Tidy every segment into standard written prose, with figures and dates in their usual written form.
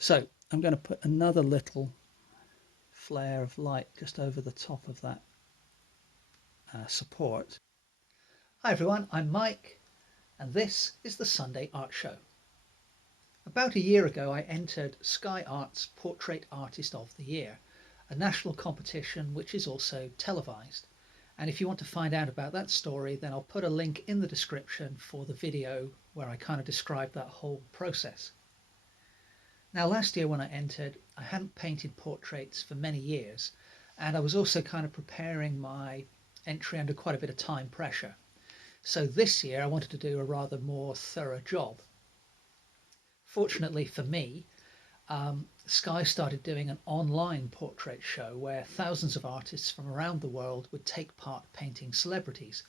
So I'm going to put another little flare of light just over the top of that support. Hi everyone, I'm Mike, and this is the Sunday Art Show. About a year ago I entered Sky Art's Portrait Artist of the Year, a national competition which is also televised. And if you want to find out about that story, then I'll put a link in the description for the video where I kind of describe that whole process. Now last year when I entered, I hadn't painted portraits for many years, and I was also kind of preparing my entry under quite a bit of time pressure. So this year I wanted to do a rather more thorough job. Fortunately for me, Sky started doing an online portrait show where thousands of artists from around the world would take part painting celebrities,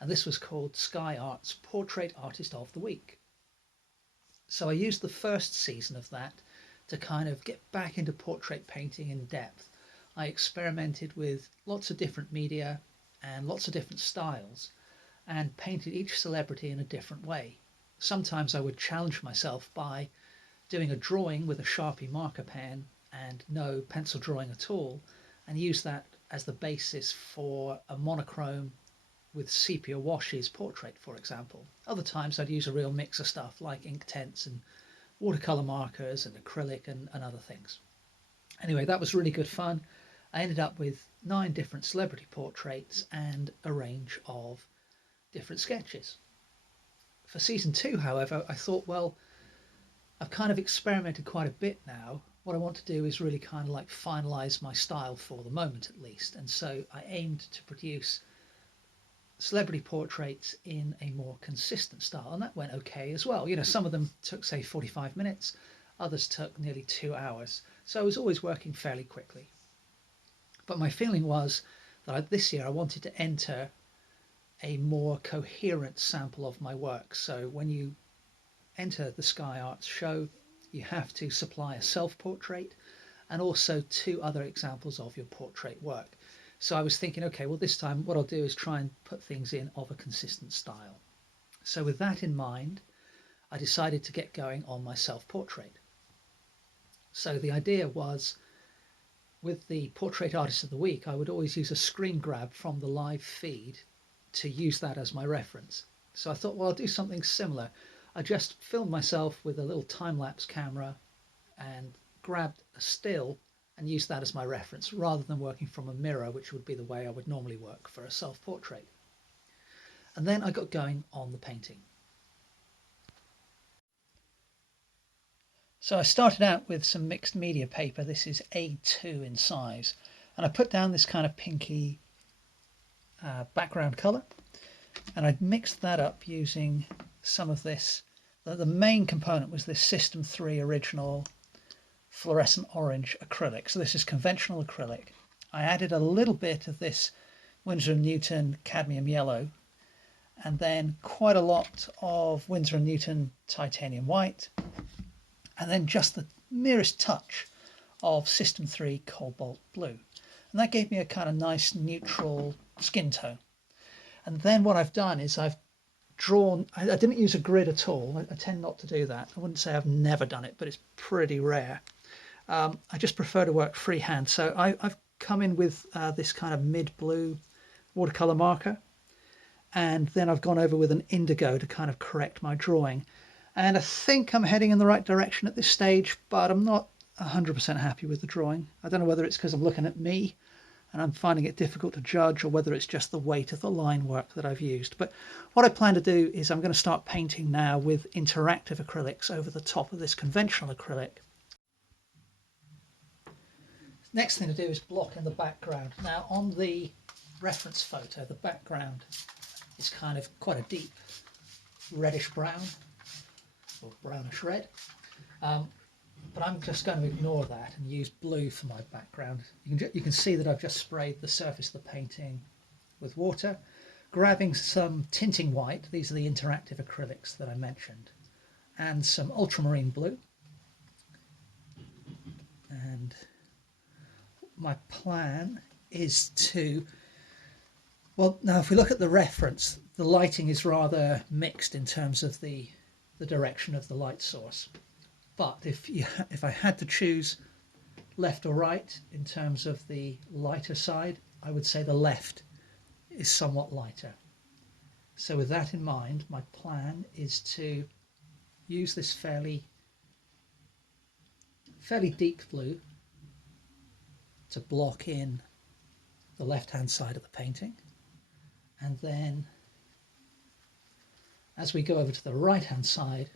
and this was called Sky Art's Portrait Artist of the Week. So I used the first season of that to kind of get back into portrait painting in depth. I experimented with lots of different media and lots of different styles and painted each celebrity in a different way. Sometimes I would challenge myself by doing a drawing with a Sharpie marker pen and no pencil drawing at all, and use that as the basis for a monochrome with sepia washes portrait, for example. Other times I'd use a real mix of stuff like Inktense and watercolor markers and acrylic and other things. Anyway, that was really good fun. I ended up with 9 different celebrity portraits and a range of different sketches. For season 2, however, I thought, well, I've kind of experimented quite a bit now. What I want to do is really kind of like finalize my style for the moment at least. And so I aimed to produce celebrity portraits in a more consistent style, and that went okay as well. Some of them took, say, 45 minutes, others took nearly 2 hours. So I was always working fairly quickly. But my feeling was that this year I wanted to enter a more coherent sample of my work. So when you enter the Sky Arts show, you have to supply a self-portrait and also 2 other examples of your portrait work. So I was thinking, okay, well, this time what I'll do is try and put things in of a consistent style. So with that in mind, I decided to get going on my self-portrait. So the idea was, with the Portrait Artist of the Week, I would always use a screen grab from the live feed to use that as my reference. So I thought, well, I'll do something similar. I just filmed myself with a little time-lapse camera and grabbed a still and used that as my reference rather than working from a mirror, which would be the way I would normally work for a self-portrait. And then I got going on the painting. So I started out with some mixed media paper. This is A2 in size. And I put down this kind of pinky background colour. And I'd mixed that up using some of this. The main component was this System 3 original fluorescent orange acrylic. So this is conventional acrylic. I added a little bit of this Winsor & Newton cadmium yellow, and then quite a lot of Winsor & Newton titanium white, and then just the merest touch of System 3 cobalt blue. And that gave me a kind of nice neutral skin tone. And then what I've done is I've drawn, I didn't use a grid at all. I tend not to do that. I wouldn't say I've never done it, but it's pretty rare. I just prefer to work freehand. So I've come in with this kind of mid-blue watercolor marker, and then I've gone over with an indigo to kind of correct my drawing. And I think I'm heading in the right direction at this stage, but I'm not 100% happy with the drawing. I don't know whether it's because I'm looking at me and I'm finding it difficult to judge, or whether it's just the weight of the line work that I've used. But what I plan to do is I'm going to start painting now with interactive acrylics over the top of this conventional acrylic. Next thing to do is block in the background. Now on the reference photo, the background is kind of quite a deep reddish brown or brownish red. But I'm just going to ignore that and use blue for my background. You can see that I've just sprayed the surface of the painting with water, grabbing some tinting white. These are the interactive acrylics that I mentioned, and some ultramarine blue. And my plan is to, well, now if we look at the reference, the lighting is rather mixed in terms of the direction of the light source. But if I had to choose left or right in terms of the lighter side, I would say the left is somewhat lighter. So with that in mind, my plan is to use this fairly deep blue to block in the left hand side of the painting, and then as we go over to the right hand side,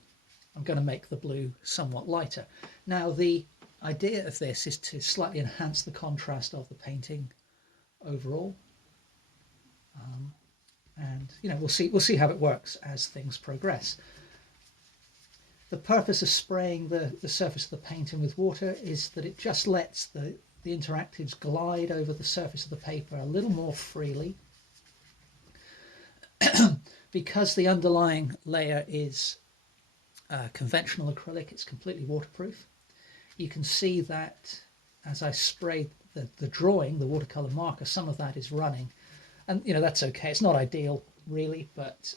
I'm going to make the blue somewhat lighter. Now the idea of this is to slightly enhance the contrast of the painting overall, and we'll see how it works as things progress. The purpose of spraying the surface of the painting with water is that it just lets the interactives glide over the surface of the paper a little more freely. Because the underlying layer is conventional acrylic, it's completely waterproof. You can see that as I sprayed the drawing, the watercolor marker, some of that is running, and that's okay. It's not ideal really, but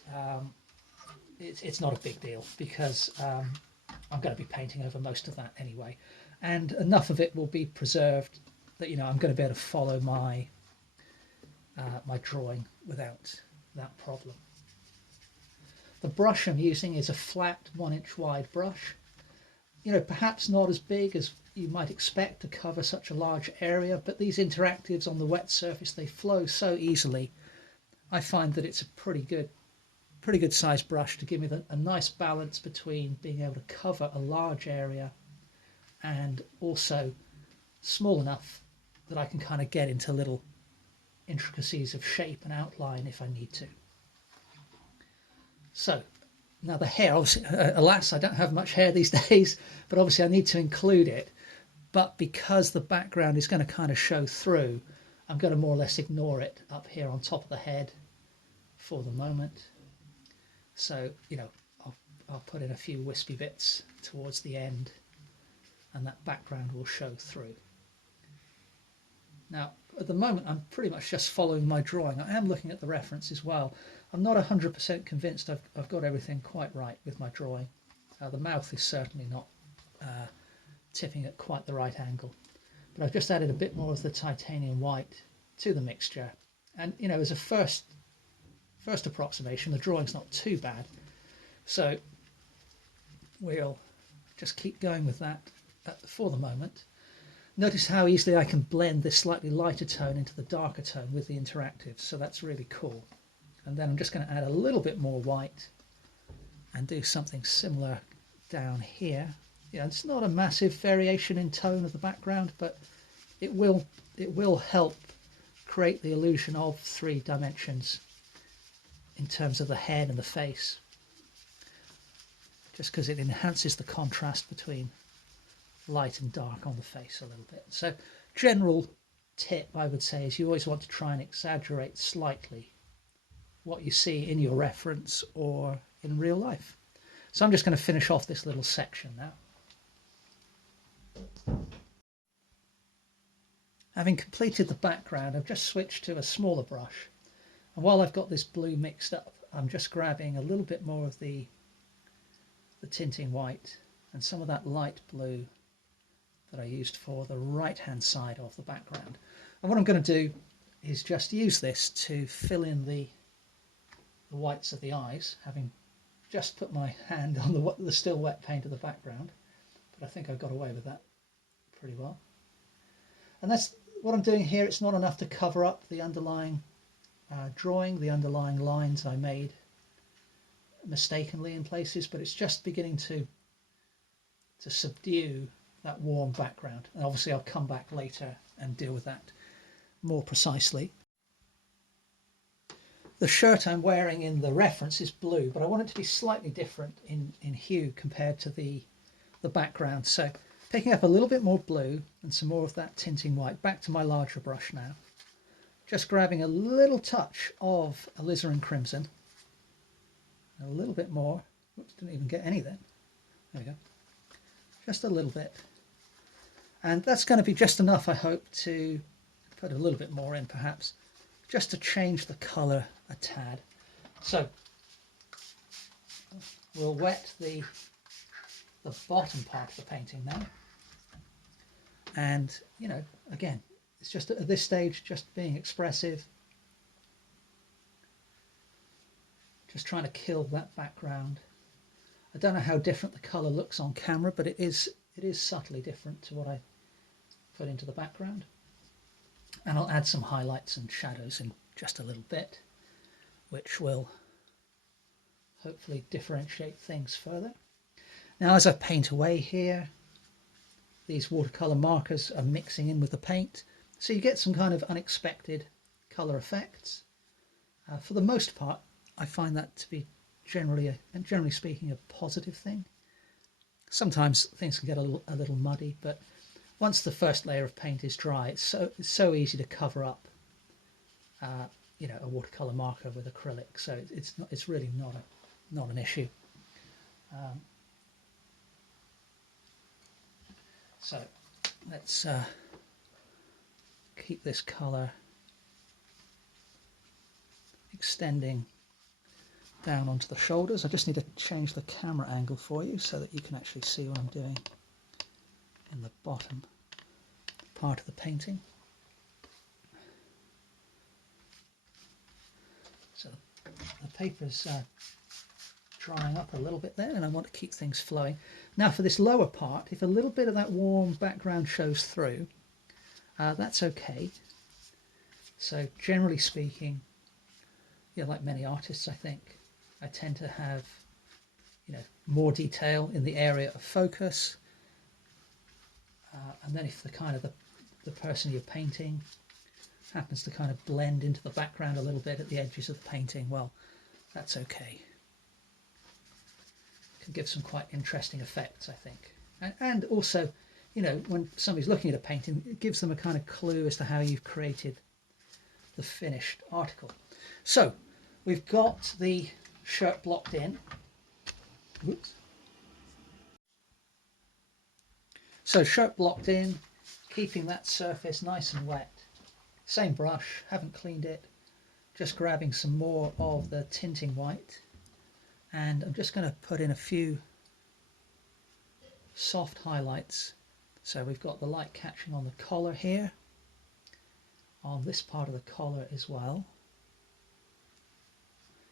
it's not a big deal because I'm going to be painting over most of that anyway, and enough of it will be preserved that I'm going to be able to follow my my drawing without that problem. The brush I'm using is a flat 1-inch wide brush. Perhaps not as big as you might expect to cover such a large area, but these interactives on the wet surface, they flow so easily. I find that it's a pretty good sized brush to give me a nice balance between being able to cover a large area and also small enough that I can kind of get into little intricacies of shape and outline if I need to. So now the hair, obviously, alas, I don't have much hair these days, but obviously I need to include it. But because the background is going to kind of show through, I'm going to more or less ignore it up here on top of the head for the moment. So, I'll put in a few wispy bits towards the end, and that background will show through. Now, at the moment, I'm pretty much just following my drawing. I am looking at the reference as well. I'm not 100% convinced I've got everything quite right with my drawing. The mouth is certainly not tipping at quite the right angle. But I've just added a bit more of the titanium white to the mixture. And, as a first approximation, the drawing's not too bad. So we'll just keep going with that for the moment. Notice how easily I can blend this slightly lighter tone into the darker tone with the interactive, so that's really cool. And then I'm just going to add a little bit more white and do something similar down here. It's not a massive variation in tone of the background, but it will help create the illusion of 3 dimensions in terms of the head and the face, just because it enhances the contrast between light and dark on the face a little bit. So general tip I would say is you always want to try and exaggerate slightly what you see in your reference or in real life. So I'm just going to finish off this little section now. Having completed the background, I've just switched to a smaller brush, and while I've got this blue mixed up, I'm just grabbing a little bit more of the tinting white and some of that light blue that I used for the right hand side of the background. And what I'm going to do is just use this to fill in the whites of the eyes, having just put my hand on the still wet paint of the background, but I think I got away with that pretty well. And that's what I'm doing here. It's not enough to cover up the underlying drawing, the underlying lines I made mistakenly in places, but it's just beginning to subdue that warm background. And obviously I'll come back later and deal with that more precisely. The shirt I'm wearing in the reference is blue, but I want it to be slightly different in hue compared to the background. So picking up a little bit more blue and some more of that tinting white, back to my larger brush now. Just grabbing a little touch of alizarin crimson, a little bit more. Oops, didn't even get any then. There we go. Just a little bit. And that's going to be just enough, I hope, to put a little bit more in perhaps, just to change the colour a tad. So we'll wet the the bottom part of the painting now. And, you know, again, it's just at this stage, just being expressive. Just trying to kill that background. I don't know how different the colour looks on camera, but it is subtly different to what I put into the background. And I'll add some highlights and shadows in just a little bit, which will hopefully differentiate things further. Now, as I paint away here, these watercolour markers are mixing in with the paint, so you get some kind of unexpected colour effects. For the most part, I find that to be generally speaking, a positive thing. Sometimes things can get a little muddy, but once the first layer of paint is dry, it's so easy to cover up, you know, a watercolor marker with acrylic. So it's really not an issue. So let's keep this color extending down onto the shoulders. I just need to change the camera angle for you so that you can actually see what I'm doing in the bottom part of the painting. So the paper's drying up a little bit there, and I want to keep things flowing. Now for this lower part, if a little bit of that warm background shows through, that's okay. So generally speaking, yeah, like many artists, I think, I tend to have, you know, more detail in the area of focus, and then if the person you're painting happens to kind of blend into the background a little bit at the edges of the painting, well, that's okay. Can give some quite interesting effects, I think. And also, you know, when somebody's looking at a painting, it gives them a kind of clue as to how you've created the finished article. So we've got the shirt blocked in. Oops. So shirt blocked in, keeping that surface nice and wet. Same brush, haven't cleaned it, just grabbing some more of the tinting white, and I'm just going to put in a few soft highlights. So we've got the light catching on the collar here, on this part of the collar as well.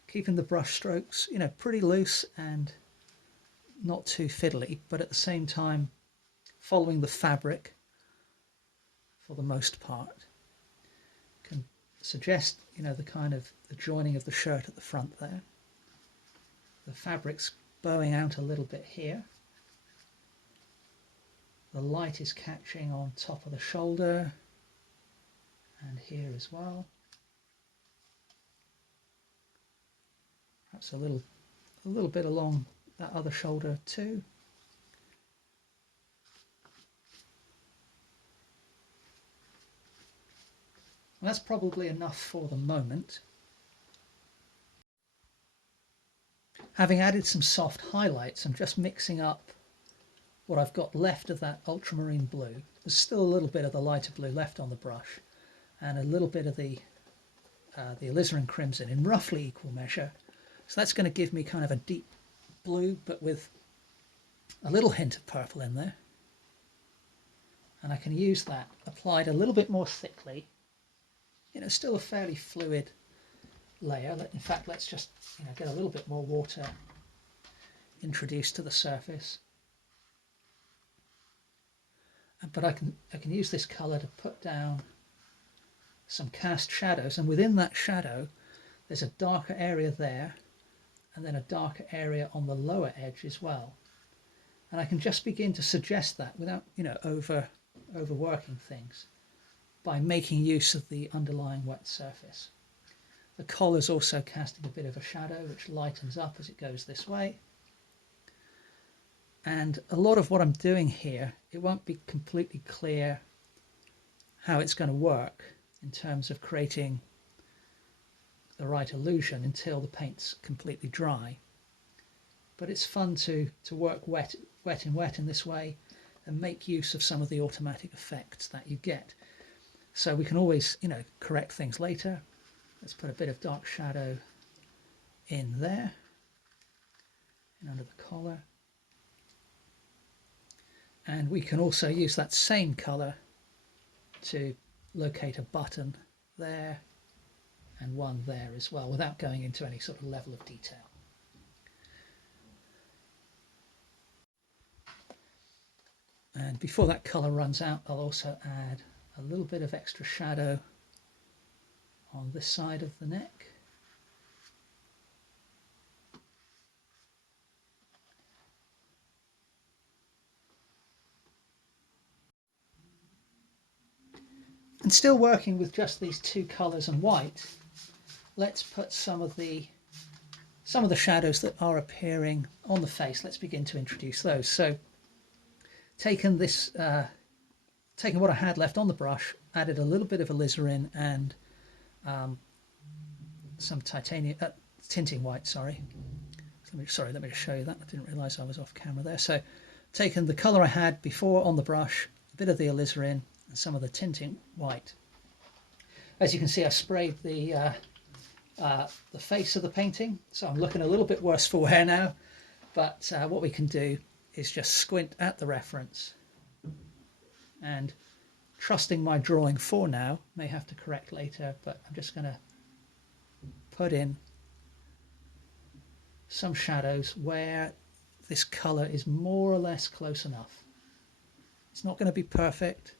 Keeping the brush strokes, you know, pretty loose and not too fiddly, but at the same time following the fabric for the most part. Can suggest, you know, the kind of the joining of the shirt at the front there. The fabric's bowing out a little bit here. The light is catching on top of the shoulder and here as well. Perhaps a little bit along that other shoulder too. And that's probably enough for the moment. Having added some soft highlights, I'm just mixing up what I've got left of that ultramarine blue. There's still a little bit of the lighter blue left on the brush, and a little bit of the alizarin crimson in roughly equal measure. So that's going to give me kind of a deep blue, but with a little hint of purple in there. And I can use that applied a little bit more thickly. You know, still a fairly fluid layer. In fact, let's just, you know, get a little bit more water introduced to the surface. But I can use this colour to put down some cast shadows, and within that shadow there's a darker area there and then a darker area on the lower edge as well. And I can just begin to suggest that without, you know, overworking things, by making use of the underlying wet surface. The collar's also casting a bit of a shadow which lightens up as it goes this way. And a lot of what I'm doing here, it won't be completely clear how it's going to work in terms of creating the right illusion until the paint's completely dry. But it's fun to work wet in this way and make use of some of the automatic effects that you get. So we can always, you know, correct things later. Let's put a bit of dark shadow in there and under the collar. And we can also use that same colour to locate a button there and one there as well, without going into any sort of level of detail. And before that colour runs out, I'll also add a little bit of extra shadow on this side of the neck. And still working with just these two colours and white, let's put some of the shadows that are appearing on the face. Let's begin to introduce those. So taking what I had left on the brush, added a little bit of alizarin and some titanium tinting white. Sorry, let me just show you that. I didn't realise I was off camera there. So taking the colour I had before on the brush, a bit of the alizarin and some of the tinting white. As you can see, I sprayed the face of the painting, so I'm looking a little bit worse for wear now, but what we can do is just squint at the reference, and trusting my drawing for now, may have to correct later, but I'm just going to put in some shadows where this colour is more or less close enough. It's not going to be perfect,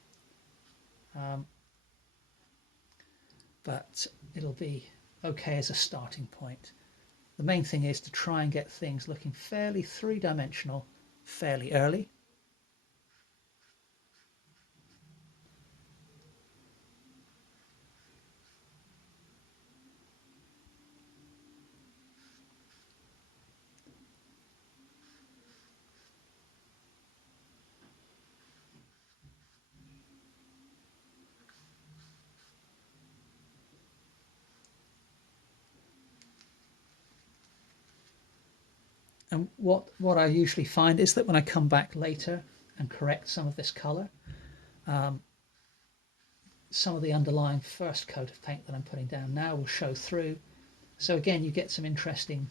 but it'll be okay as a starting point. The main thing is to try and get things looking fairly three-dimensional fairly early. And what I usually find is that when I come back later and correct some of this colour, some of the underlying first coat of paint that I'm putting down now will show through. So again, you get some interesting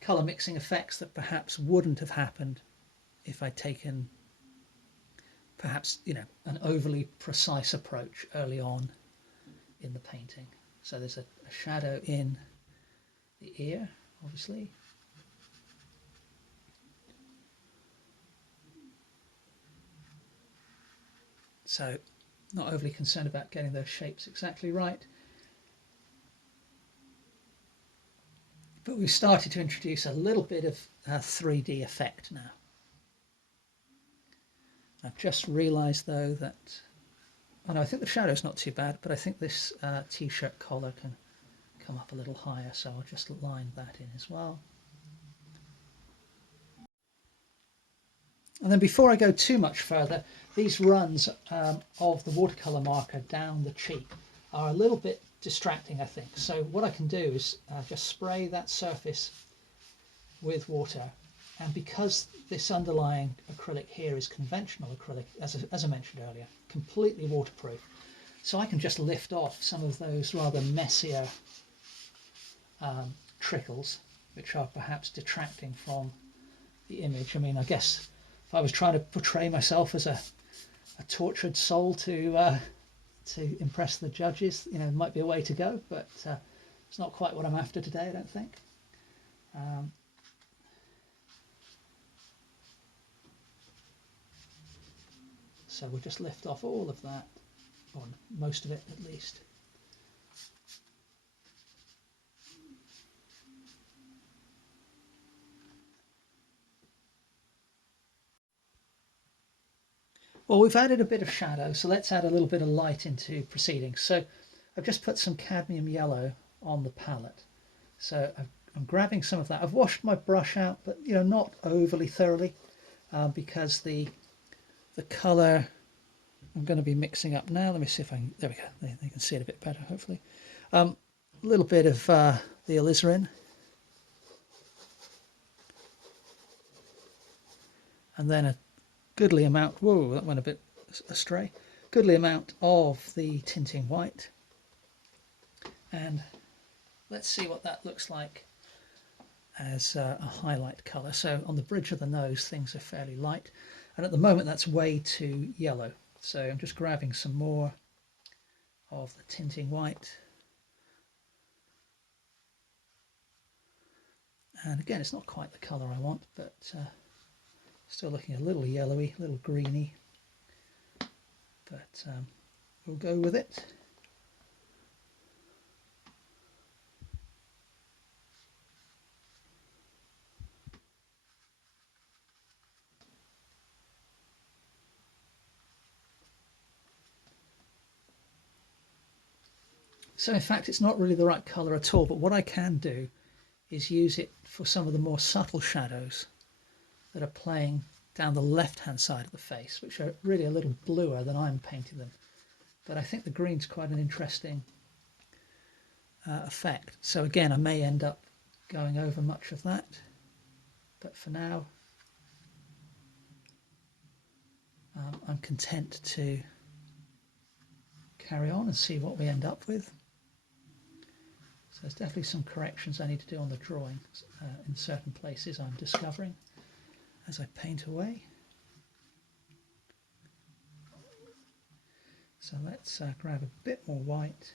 colour mixing effects that perhaps wouldn't have happened if I'd taken perhaps, an overly precise approach early on in the painting. So there's a shadow in the ear, obviously. So not overly concerned about getting those shapes exactly right. But we've started to introduce a little bit of 3D effect now. I've just realised though that, I think the shadow's not too bad, but I think this t-shirt collar can come up a little higher, so I'll just line that in as well. And then before I go too much further, these runs of the watercolour marker down the cheek are a little bit distracting, I think. So what I can do is just spray that surface with water, and because this underlying acrylic here is conventional acrylic, as I mentioned earlier, completely waterproof, so I can just lift off some of those rather messier trickles, which are perhaps detracting from the image. I mean, I guess if I was trying to portray myself as a tortured soul to impress the judges, it might be a way to go, but it's not quite what I'm after today, I don't think. So we'll just lift off all of that, or most of it at least. Well, we've added a bit of shadow, so let's add a little bit of light into proceedings. So I've just put some cadmium yellow on the palette. So I'm grabbing some of that. I've washed my brush out, but not overly thoroughly, because the colour I'm going to be mixing up now. Let me see if I can. There we go. They can see it a bit better, hopefully. A little bit of the alizarin, and then a goodly amount. Whoa, that went a bit astray. Goodly amount of the tinting white, and let's see what that looks like as a highlight colour. So on the bridge of the nose, things are fairly light. And at the moment that's way too yellow. So I'm just grabbing some more of the tinting white. And again, it's not quite the colour I want, but still looking a little yellowy, a little greeny. But we'll go with it. So in fact, it's not really the right colour at all, but what I can do is use it for some of the more subtle shadows that are playing down the left-hand side of the face, which are really a little bluer than I'm painting them. But I think the green's quite an interesting effect. So again, I may end up going over much of that, but for now, I'm content to carry on and see what we end up with. So there's definitely some corrections I need to do on the drawing in certain places I'm discovering as I paint away. So let's grab a bit more white.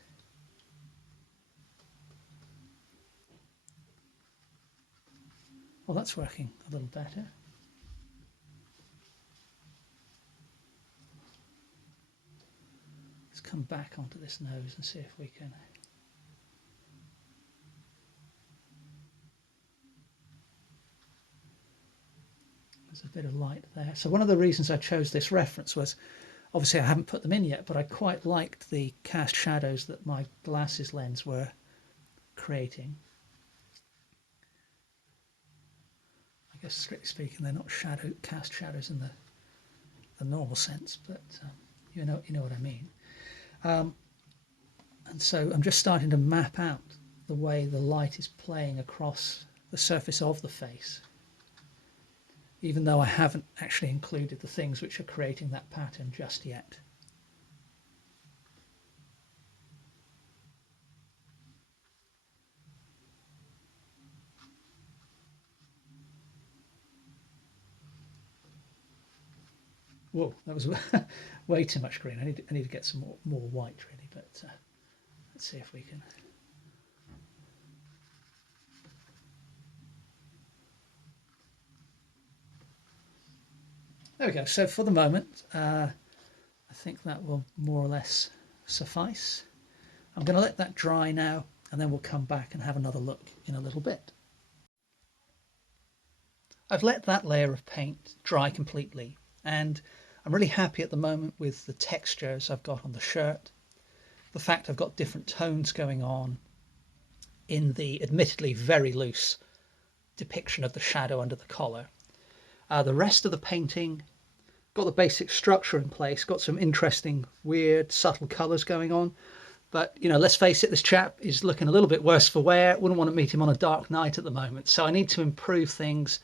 Well, that's working a little better. Let's come back onto this nose and see if we can. There's a bit of light there. So one of the reasons I chose this reference was, obviously I haven't put them in yet, but I quite liked the cast shadows that my glasses lens were creating. I guess strictly speaking, they're not cast shadows in the normal sense, but you know what I mean. And so I'm just starting to map out the way the light is playing across the surface of the face, even though I haven't actually included the things which are creating that pattern just yet. Whoa, that was way too much green. I need to get some more white really, but let's see if we can. There we go. So for the moment, I think that will more or less suffice. I'm going to let that dry now, and then we'll come back and have another look in a little bit. I've let that layer of paint dry completely, and I'm really happy at the moment with the textures I've got on the shirt, the fact I've got different tones going on in the admittedly very loose depiction of the shadow under the collar. The rest of the painting got the basic structure in place, got some interesting, weird, subtle colours going on. But, you know, let's face it, this chap is looking a little bit worse for wear. Wouldn't want to meet him on a dark night at the moment. So I need to improve things.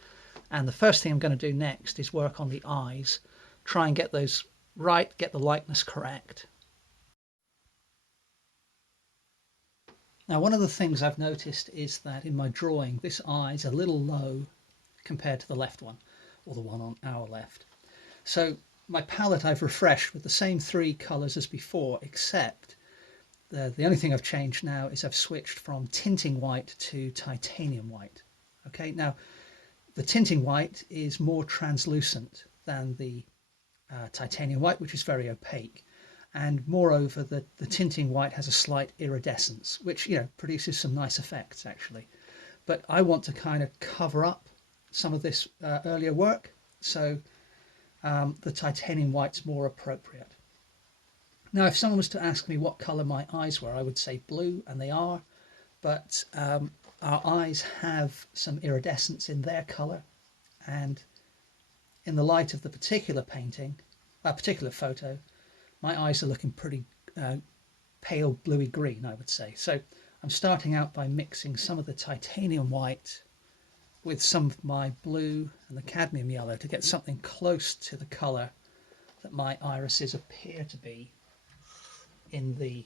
And the first thing I'm going to do next is work on the eyes, try and get those right, get the likeness correct. Now, one of the things I've noticed is that in my drawing, this eye's a little low compared to the left one, or the one on our left. So my palette I've refreshed with the same three colours as before, except the only thing I've changed now is I've switched from tinting white to titanium white. Okay, now the tinting white is more translucent than the titanium white, which is very opaque. And moreover, the tinting white has a slight iridescence, which, you know, produces some nice effects actually. But I want to kind of cover up some of this earlier work, so the titanium white's more appropriate. Now, if someone was to ask me what colour my eyes were, I would say blue, and they are, but our eyes have some iridescence in their colour, and in the light of the particular painting, a particular photo, my eyes are looking pretty pale bluey green, I would say. So I'm starting out by mixing some of the titanium white with some of my blue and the cadmium yellow to get something close to the colour that my irises appear to be in the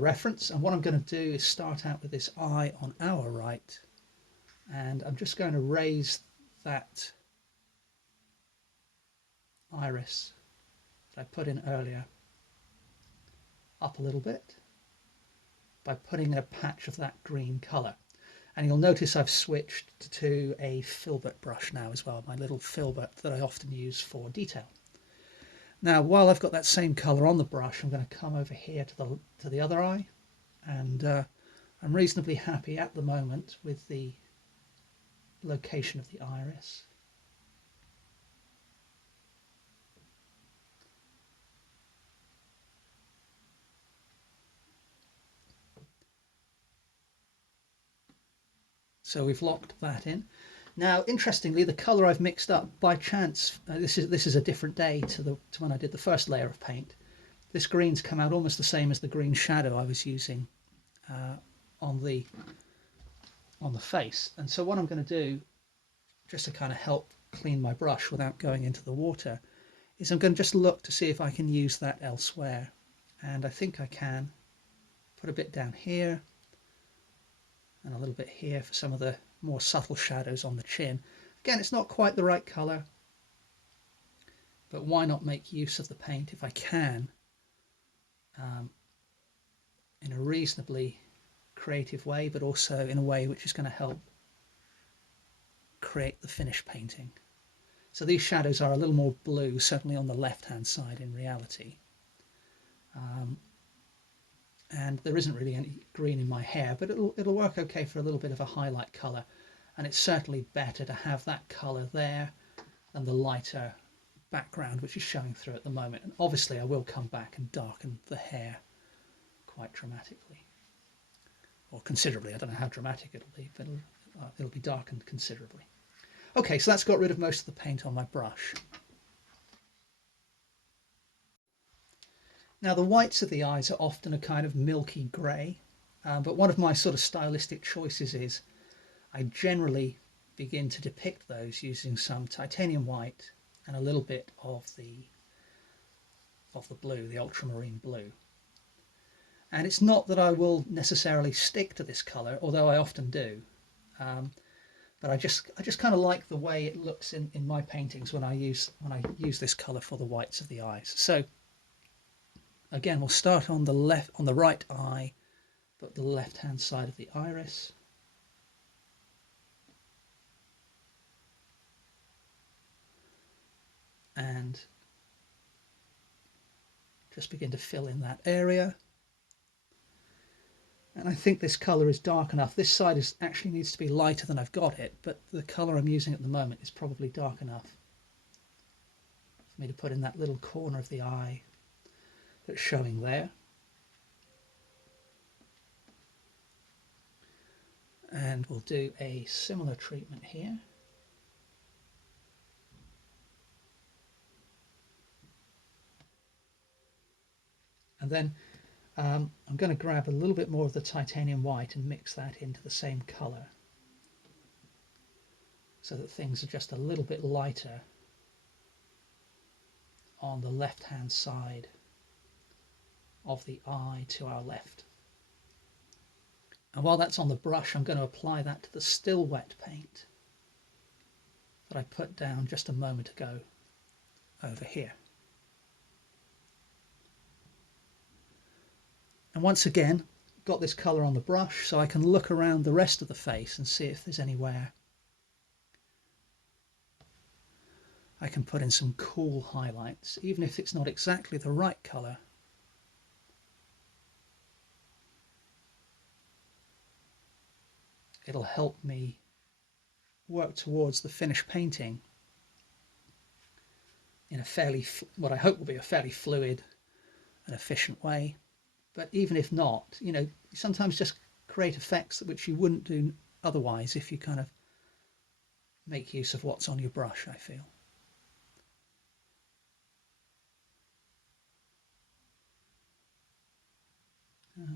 reference. And what I'm going to do is start out with this eye on our right, and I'm just going to raise that iris that I put in earlier up a little bit by putting in a patch of that green colour. And you'll notice I've switched to a filbert brush now as well, my little filbert that I often use for detail. Now, while I've got that same colour on the brush, I'm going to come over here to the other eye, and I'm reasonably happy at the moment with the location of the iris. So we've locked that in. Now, interestingly, the colour I've mixed up by chance. This is a different day to when I did the first layer of paint. This green's come out almost the same as the green shadow I was using on the face. And so what I'm going to do, just to kind of help clean my brush without going into the water, is I'm going to just look to see if I can use that elsewhere. And I think I can. Put a bit down here and a little bit here for some of the more subtle shadows on the chin. Again, it's not quite the right colour, but why not make use of the paint if I can in a reasonably creative way, but also in a way which is going to help create the finished painting. So these shadows are a little more blue, certainly on the left hand side in reality. And there isn't really any green in my hair, but it'll work okay for a little bit of a highlight colour. And it's certainly better to have that colour there than the lighter background which is showing through at the moment. And obviously I will come back and darken the hair quite dramatically, or considerably. I don't know how dramatic it'll be, but it'll be darkened considerably. Okay, so that's got rid of most of the paint on my brush. Now, the whites of the eyes are often a kind of milky grey, but one of my sort of stylistic choices is I generally begin to depict those using some titanium white and a little bit of the blue, the ultramarine blue. And it's not that I will necessarily stick to this colour, although I often do. But I just kind of like the way it looks in my paintings when I use this colour for the whites of the eyes. So again, we'll start on the right eye, but the left hand side of the iris. And just begin to fill in that area. And I think this colour is dark enough. This side actually needs to be lighter than I've got it, but the colour I'm using at the moment is probably dark enough for me to put in that little corner of the eye that's showing there. And we'll do a similar treatment here. And then I'm going to grab a little bit more of the titanium white and mix that into the same colour, so that things are just a little bit lighter on the left hand side of the eye to our left. And while that's on the brush, I'm going to apply that to the still wet paint that I put down just a moment ago over here. And once again, got this colour on the brush, so I can look around the rest of the face and see if there's anywhere I can put in some cool highlights, even if it's not exactly the right colour. It'll help me work towards the finished painting in a what I hope will be a fairly fluid and efficient way. But even if not, you sometimes just create effects which you wouldn't do otherwise if you kind of make use of what's on your brush, I feel.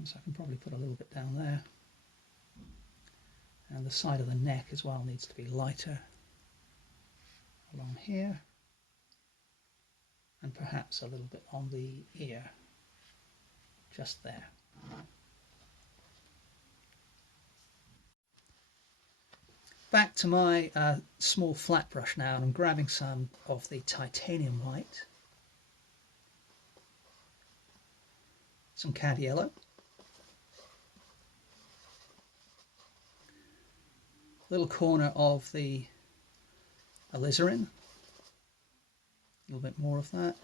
So I can probably put a little bit down there. And the side of the neck as well needs to be lighter along here. And perhaps a little bit on the ear, just there. back to my small flat brush now, and I'm grabbing some of the titanium white, some cad yellow, little corner of the alizarin, a little bit more of that,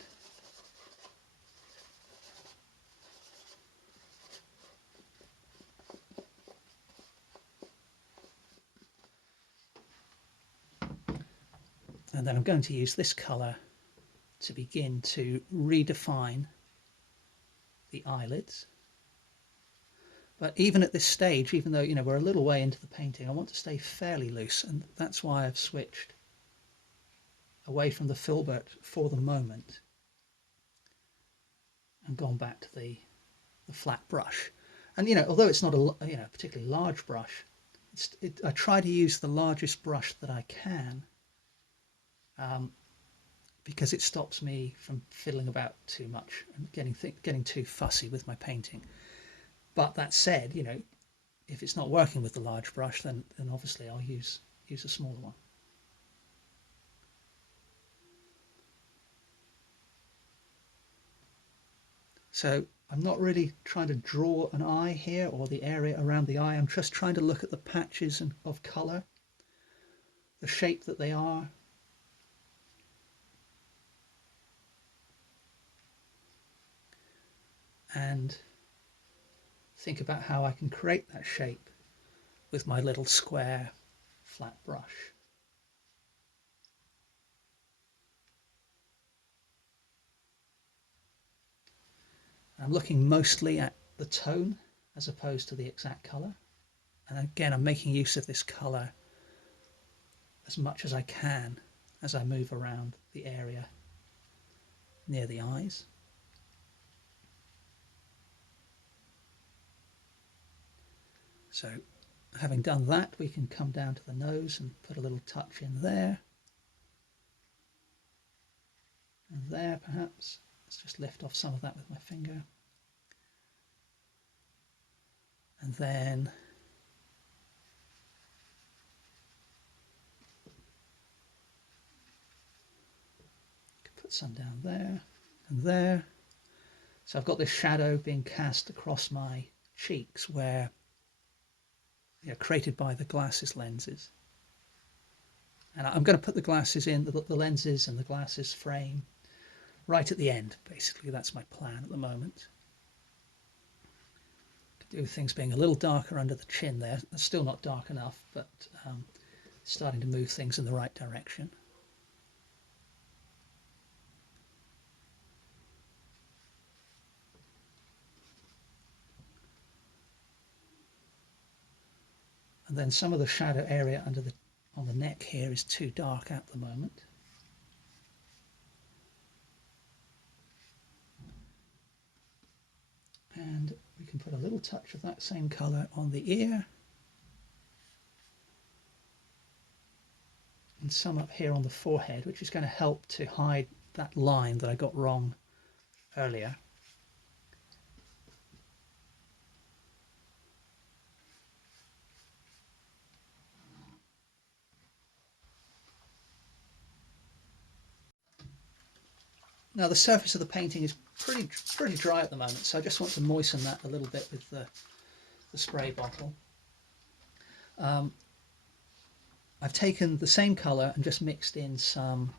and then I'm going to use this colour to begin to redefine the eyelids. But even at this stage, even though we're a little way into the painting, I want to stay fairly loose, and that's why I've switched away from the filbert for the moment and gone back to the flat brush. And although it's not a particularly large brush, I try to use the largest brush that I can, because it stops me from fiddling about too much and getting too fussy with my painting. But that said, if it's not working with the large brush, then obviously I'll use a smaller one. So I'm not really trying to draw an eye here or the area around the eye. I'm just trying to look at the patches of colour, the shape that they are, and think about how I can create that shape with my little square flat brush. I'm looking mostly at the tone as opposed to the exact colour. And again, I'm making use of this colour as much as I can as I move around the area near the eyes. So having done that, we can come down to the nose and put a little touch in there. And there, perhaps. Let's just lift off some of that with my finger. And then put some down there and there. So I've got this shadow being cast across my cheeks where, created by the glasses lenses. And I'm going to put the glasses in, the lenses and the glasses frame right at the end. Basically, that's my plan at the moment. To do things being a little darker under the chin there. It's still not dark enough, but starting to move things in the right direction. And then some of the shadow area on the neck here is too dark at the moment. And we can put a little touch of that same colour on the ear. And some up here on the forehead, which is going to help to hide that line that I got wrong earlier. Now the surface of the painting is pretty dry at the moment, so I just want to moisten that a little bit with the spray bottle. I've taken the same colour and just mixed in some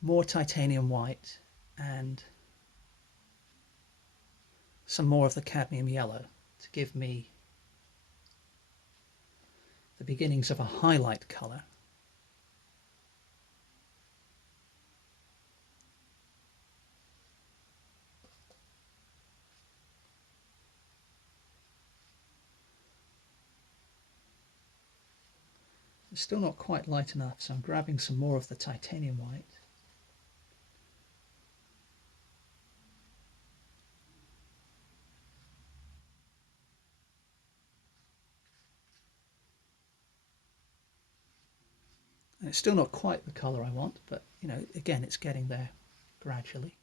more titanium white and some more of the cadmium yellow to give me the beginnings of a highlight colour. It's still not quite light enough, so I'm grabbing some more of the titanium white. And it's still not quite the colour I want, but again, it's getting there gradually.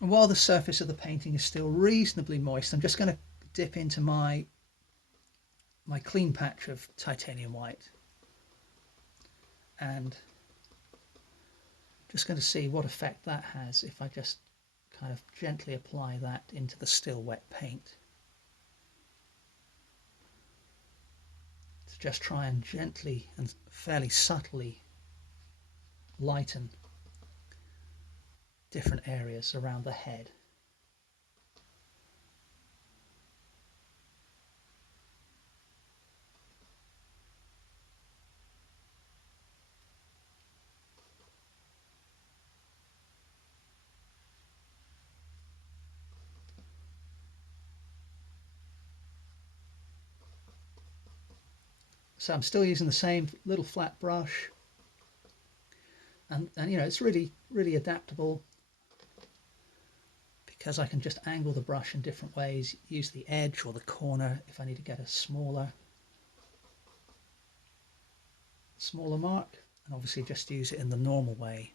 And while the surface of the painting is still reasonably moist, I'm just going to dip into my clean patch of titanium white and just going to see what effect that has if I just kind of gently apply that into the still wet paint. To just try and gently and fairly subtly lighten different areas around the head. So I'm still using the same little flat brush, and you know, it's really adaptable because I can just angle the brush in different ways, use the edge or the corner if I need to get a smaller mark, and obviously just use it in the normal way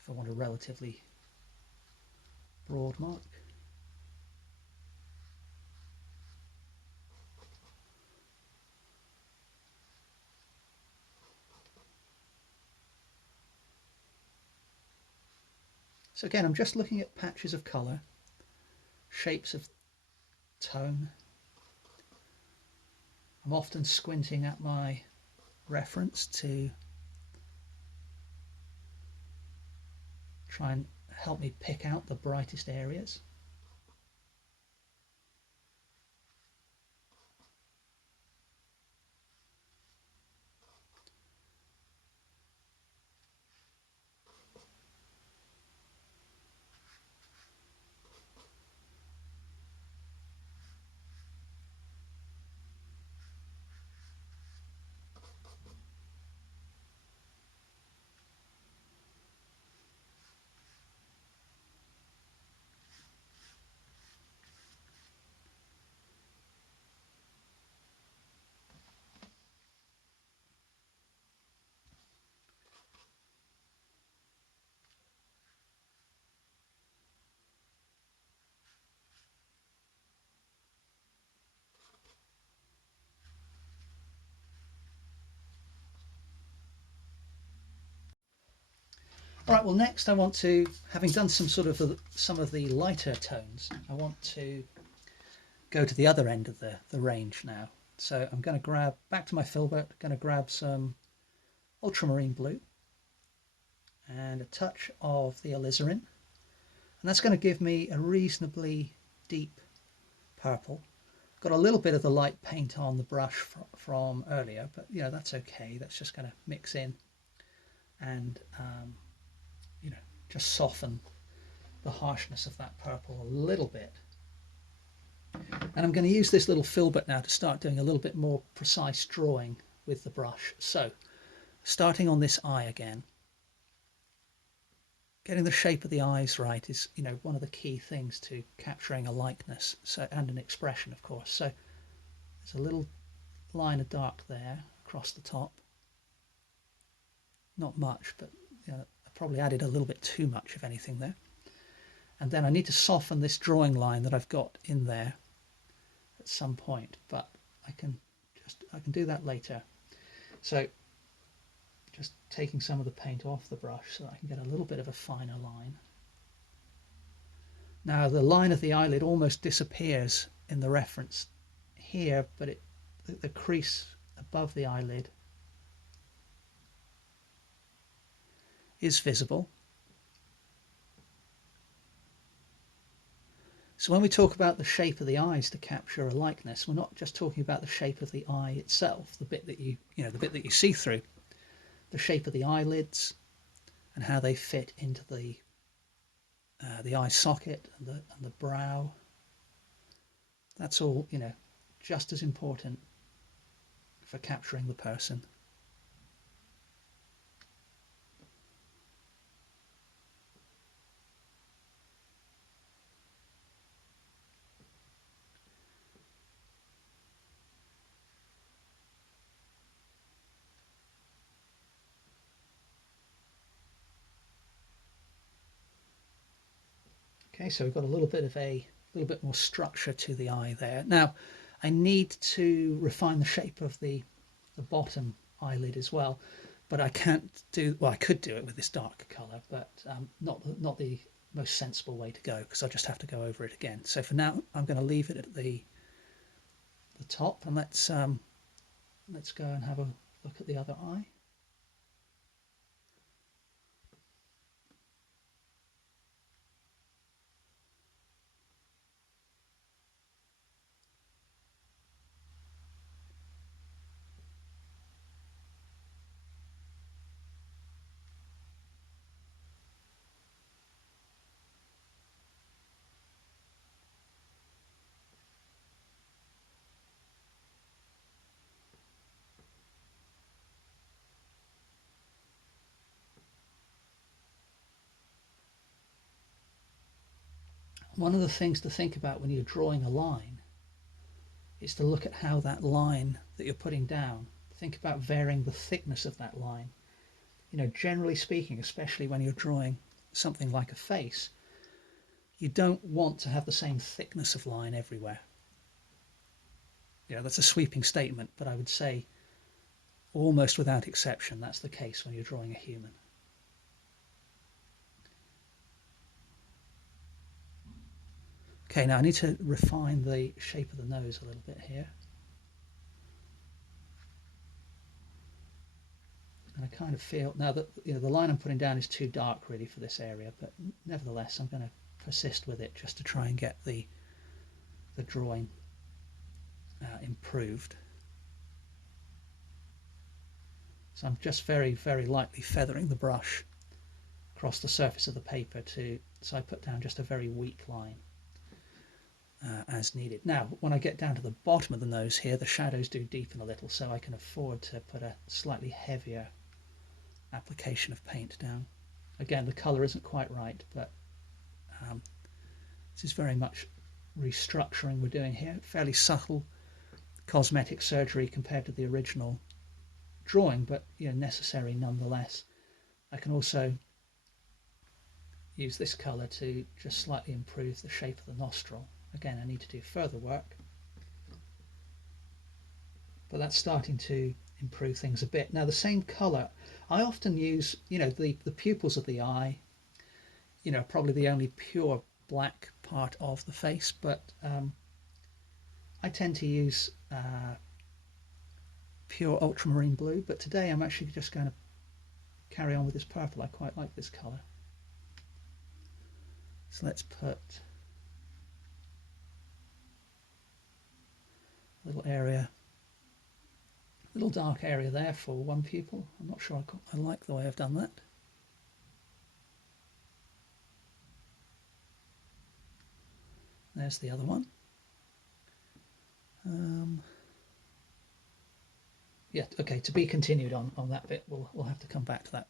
if I want a relatively broad mark. So again, I'm just looking at patches of colour, shapes of tone. I'm often squinting at my reference to try and help me pick out the brightest areas. All right, well next I want to, having done some of the lighter tones, I want to go to the other end of the range now. So I'm going to grab, back to my filbert, going to grab some ultramarine blue and a touch of the alizarin, and that's going to give me a reasonably deep purple. Got a little bit of the light paint on the brush from earlier, but you know, that's okay. That's just going to mix in and you know, just soften the harshness of that purple a little bit. And I'm going to use this little filbert now to start doing a little bit more precise drawing with the brush. So starting on this eye again, getting the shape of the eyes right is, you know, one of the key things to capturing a likeness, so, and an expression, of course. So there's a little line of dark there across the top. Not much, but you know, I probably added a little bit too much of anything there. And then I need to soften this drawing line that I've got in there at some point, but I can do that later. So just taking some of the paint off the brush so that I can get a little bit of a finer line. Now the line of the eyelid almost disappears in the reference here, but the crease above the eyelid is visible. So when we talk about the shape of the eyes to capture a likeness, we're not just talking about the shape of the eye itself, the bit that you know, the bit that you see through, the shape of the eyelids and how they fit into the eye socket and the brow. That's all, you know, just as important for capturing the person. Okay, so we've got a little bit more structure to the eye there. Now, I need to refine the shape of the bottom eyelid as well, but I can't do, well, I could do it with this darker colour, but not the most sensible way to go, because I'll just have to go over it again. So for now, I'm going to leave it at the top, and let's go and have a look at the other eye. One of the things to think about when you're drawing a line is to look at how that line that you're putting down, think about varying the thickness of that line. You know, generally speaking, especially when you're drawing something like a face, you don't want to have the same thickness of line everywhere. You know, that's a sweeping statement, but I would say almost without exception that's the case when you're drawing a human. Okay, now I need to refine the shape of the nose a little bit here. And I kind of feel now that, you know, the line I'm putting down is too dark really for this area, but nevertheless I'm going to persist with it just to try and get the drawing improved. So I'm just very, very lightly feathering the brush across the surface of the paper so I put down just a very weak line. As needed. Now, when I get down to the bottom of the nose here, the shadows do deepen a little, so I can afford to put a slightly heavier application of paint down. Again, the colour isn't quite right, but this is very much restructuring we're doing here. Fairly subtle cosmetic surgery compared to the original drawing, but you know, necessary nonetheless. I can also use this colour to just slightly improve the shape of the nostril. Again, I need to do further work, but that's starting to improve things a bit. Now, the same colour, I often use, you know, the pupils of the eye, you know, probably the only pure black part of the face, but I tend to use pure ultramarine blue, but today I'm actually just going to carry on with this purple. I quite like this colour. So let's put a little area, little dark area there for one pupil. I'm not sure I like the way I've done that. There's the other one. Yeah, okay, to be continued on that bit. We'll have to come back to that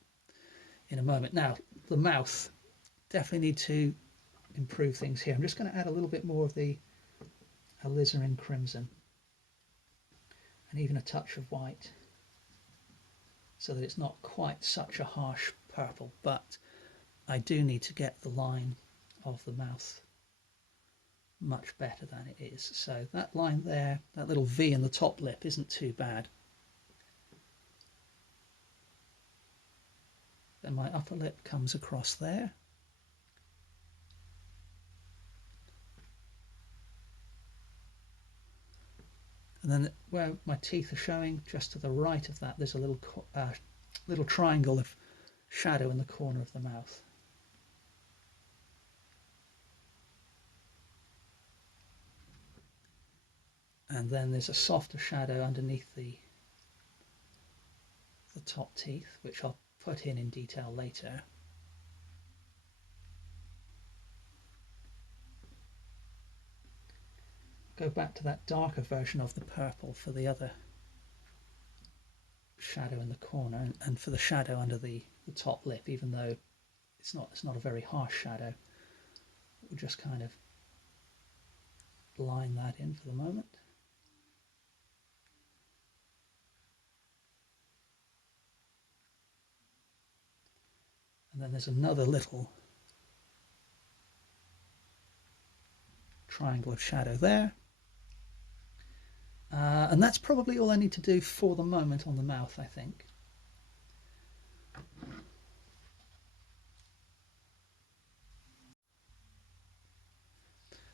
in a moment. Now, the mouth, definitely need to improve things here. I'm just going to add a little bit more of the alizarin crimson and even a touch of white so that it's not quite such a harsh purple, but I do need to get the line of the mouth much better than it is. So that line there, that little V in the top lip isn't too bad. Then my upper lip comes across there. And then where my teeth are showing, just to the right of that, there's a little triangle of shadow in the corner of the mouth. And then there's a softer shadow underneath the top teeth, which I'll put in detail later. Go back to that darker version of the purple for the other shadow in the corner, and for the shadow under the top lip, even though it's not a very harsh shadow. We'll just kind of line that in for the moment. And then there's another little triangle of shadow there. And that's probably all I need to do for the moment on the mouth, I think.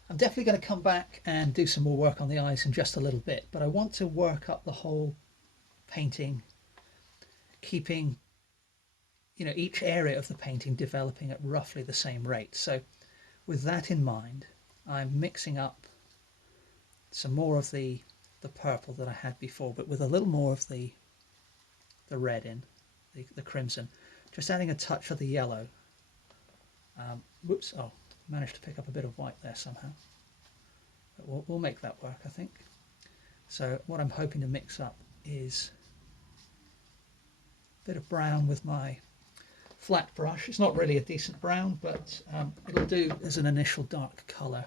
I'm definitely going to come back and do some more work on the eyes in just a little bit, but I want to work up the whole painting, keeping each area of the painting developing at roughly the same rate. So with that in mind, I'm mixing up some more of the purple that I had before, but with a little more of the red in, the crimson, just adding a touch of the yellow. Whoops, oh, managed to pick up a bit of white there somehow. But we'll make that work, I think. So what I'm hoping to mix up is a bit of brown with my flat brush. It's not really a decent brown, but it'll do as an initial dark colour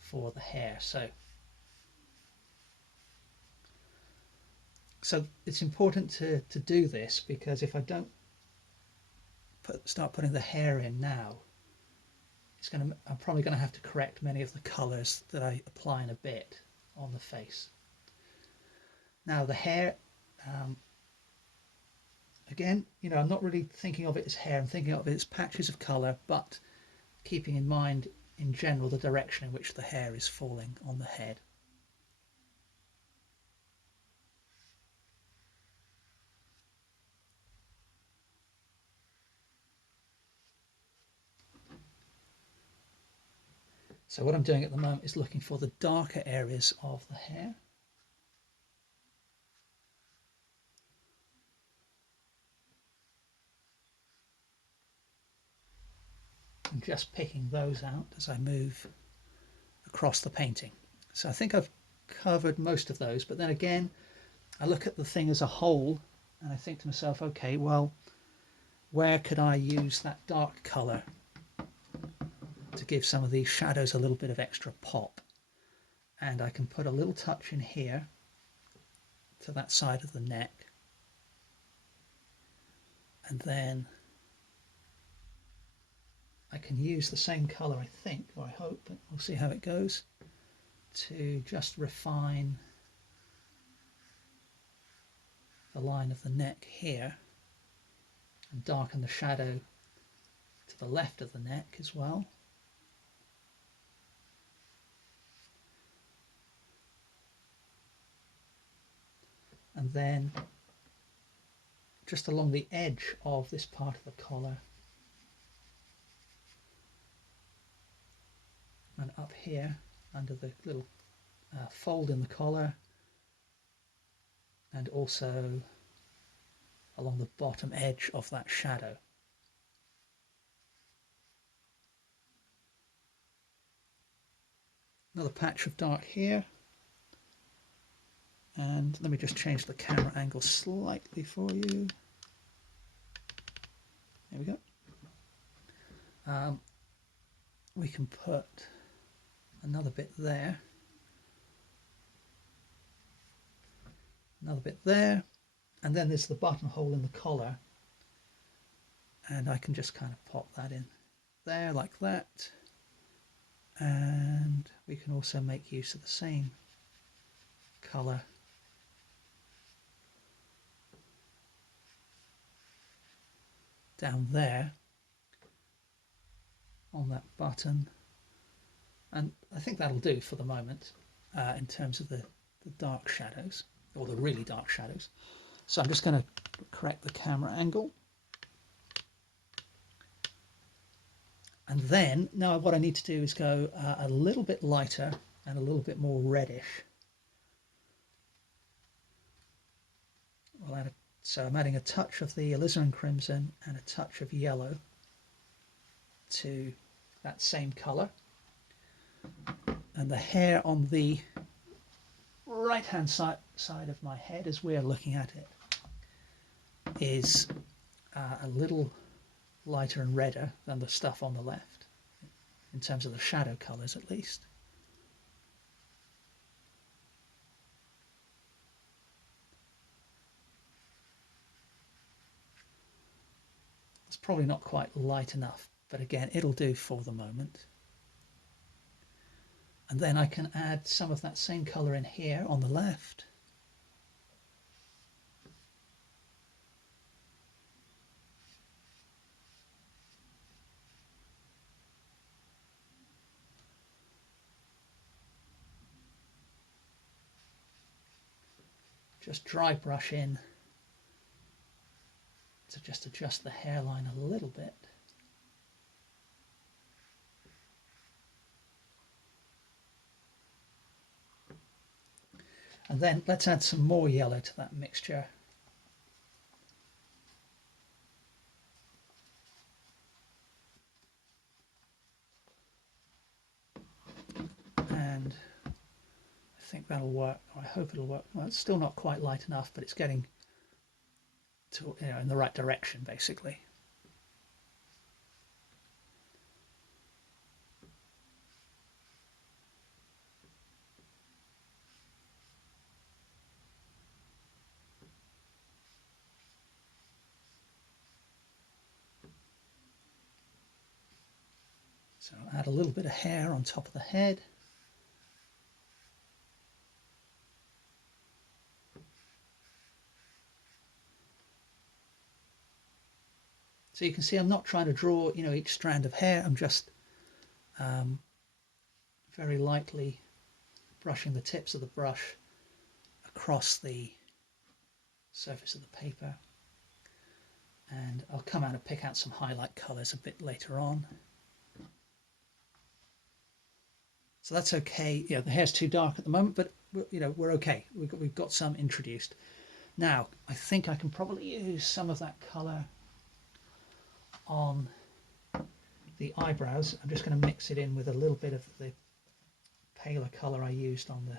for the hair. So it's important to do this, because if I don't start putting the hair in now, I'm probably going to have to correct many of the colours that I apply in a bit on the face. Now the hair, again, I'm not really thinking of it as hair, I'm thinking of it as patches of colour, but keeping in mind in general the direction in which the hair is falling on the head. So what I'm doing at the moment is looking for the darker areas of the hair. And just picking those out as I move across the painting. So I think I've covered most of those, but then again, I look at the thing as a whole and I think to myself, okay, well, where could I use that dark colour to give some of these shadows a little bit of extra pop? And I can put a little touch in here to that side of the neck, and then I can use the same colour, I think, or I hope, but we'll see how it goes, to just refine the line of the neck here and darken the shadow to the left of the neck as well. And then just along the edge of this part of the collar and up here under the little fold in the collar, and also along the bottom edge of that shadow. Another patch of dark here, and let me just change the camera angle slightly for you. There we go. We can put another bit there, another bit there, and then there's the buttonhole in the collar, and I can just kind of pop that in there like that. And we can also make use of the same colour down there on that button, and I think that'll do for the moment in terms of the dark shadows, or the really dark shadows. So I'm just going to correct the camera angle, and then now what I need to do is go a little bit lighter and a little bit more reddish. So I'm adding a touch of the alizarin crimson and a touch of yellow to that same colour. And the hair on the right hand side of my head, as we're looking at it, is a little lighter and redder than the stuff on the left, in terms of the shadow colours at least. It's probably not quite light enough, but again, it'll do for the moment. And then I can add some of that same colour in here on the left. Just dry brush in to just adjust the hairline a little bit. And then let's add some more yellow to that mixture. And I think that'll work. I hope it'll work. Well, it's still not quite light enough, but it's getting to, in the right direction, basically. So add a little bit of hair on top of the head. So you can see I'm not trying to draw, each strand of hair. I'm just very lightly brushing the tips of the brush across the surface of the paper. And I'll come out and pick out some highlight colours a bit later on. So that's okay. Yeah, the hair's too dark at the moment, but we're okay. We've got some introduced. Now, I think I can probably use some of that colour on the eyebrows. I'm just going to mix it in with a little bit of the paler colour I used on the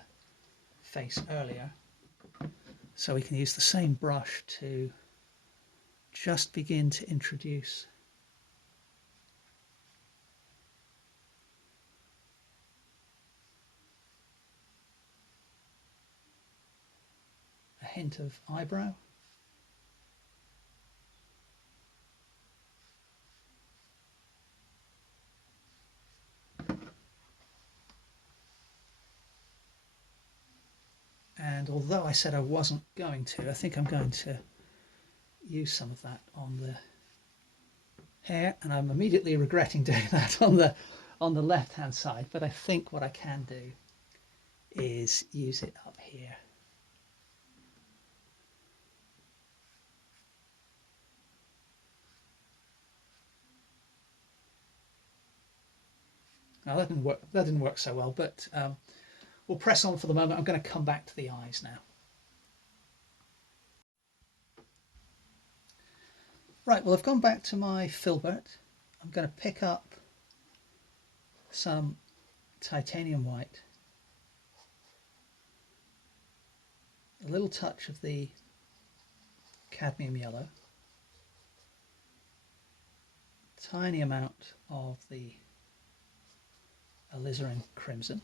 face earlier. So we can use the same brush to just begin to introduce a hint of eyebrow. And although I said I wasn't going to, I think I'm going to use some of that on the hair, and I'm immediately regretting doing that on the left hand side, but I think what I can do is use it up here. Now that didn't work so well, but we'll press on for the moment. I'm going to come back to the eyes now. Right, well, I've gone back to my filbert. I'm going to pick up some titanium white, a little touch of the cadmium yellow, tiny amount of the alizarin crimson.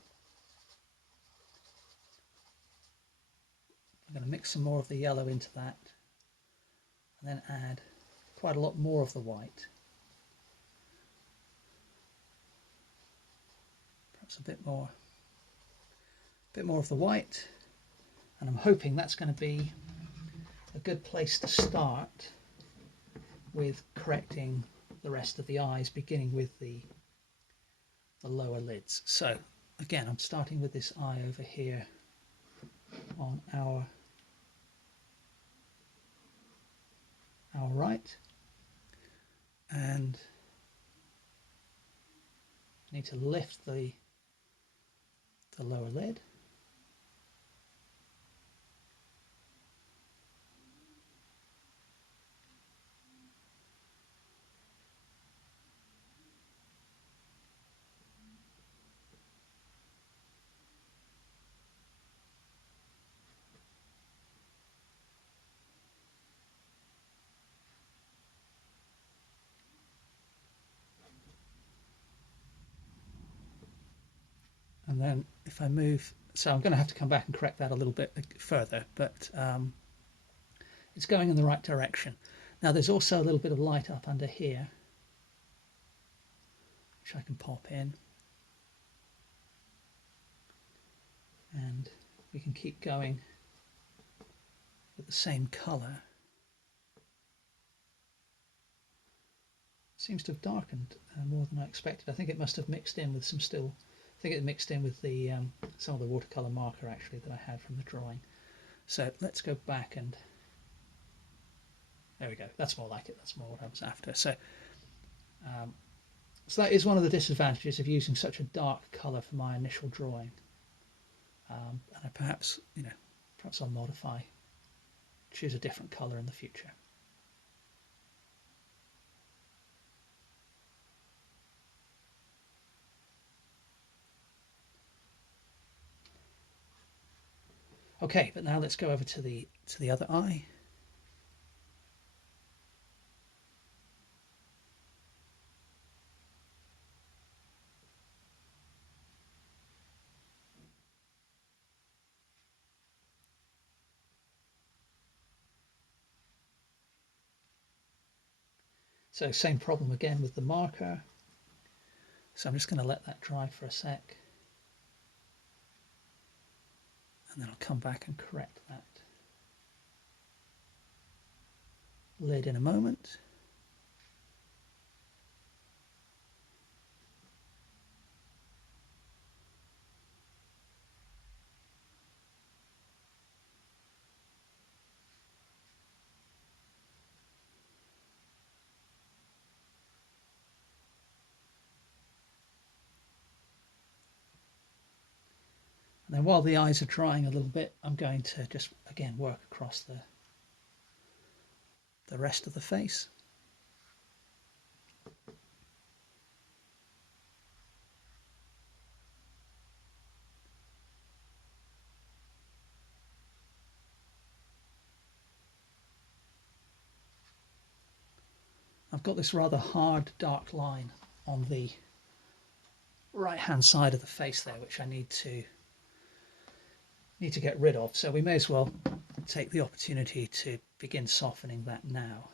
I'm going to mix some more of the yellow into that and then add quite a lot more of the white. Perhaps a bit more of the white, and I'm hoping that's going to be a good place to start with correcting the rest of the eyes, beginning with the lower lids. So again, I'm starting with this eye over here on our right, and need to lift the lower lid. And then if I move, so I'm going to have to come back and correct that a little bit further, but it's going in the right direction. Now there's also a little bit of light up under here, which I can pop in. And we can keep going with the same colour. Seems to have darkened more than I expected. I think it must have mixed in with some still. I think it mixed in with the some of the watercolour marker actually that I had from the drawing. So let's go back and there we go. That's more like it. That's more what I was after. So so that is one of the disadvantages of using such a dark colour for my initial drawing. And I perhaps I'll modify, choose a different colour in the future. Okay, but now let's go over to the other eye. So same problem again with the marker. So I'm just going to let that dry for a sec. And then I'll come back and correct that lid in a moment. And then while the eyes are drying a little bit, I'm going to just again work across the rest of the face. I've got this rather hard dark line on the right hand side of the face there, which I need to get rid of. So we may as well take the opportunity to begin softening that now.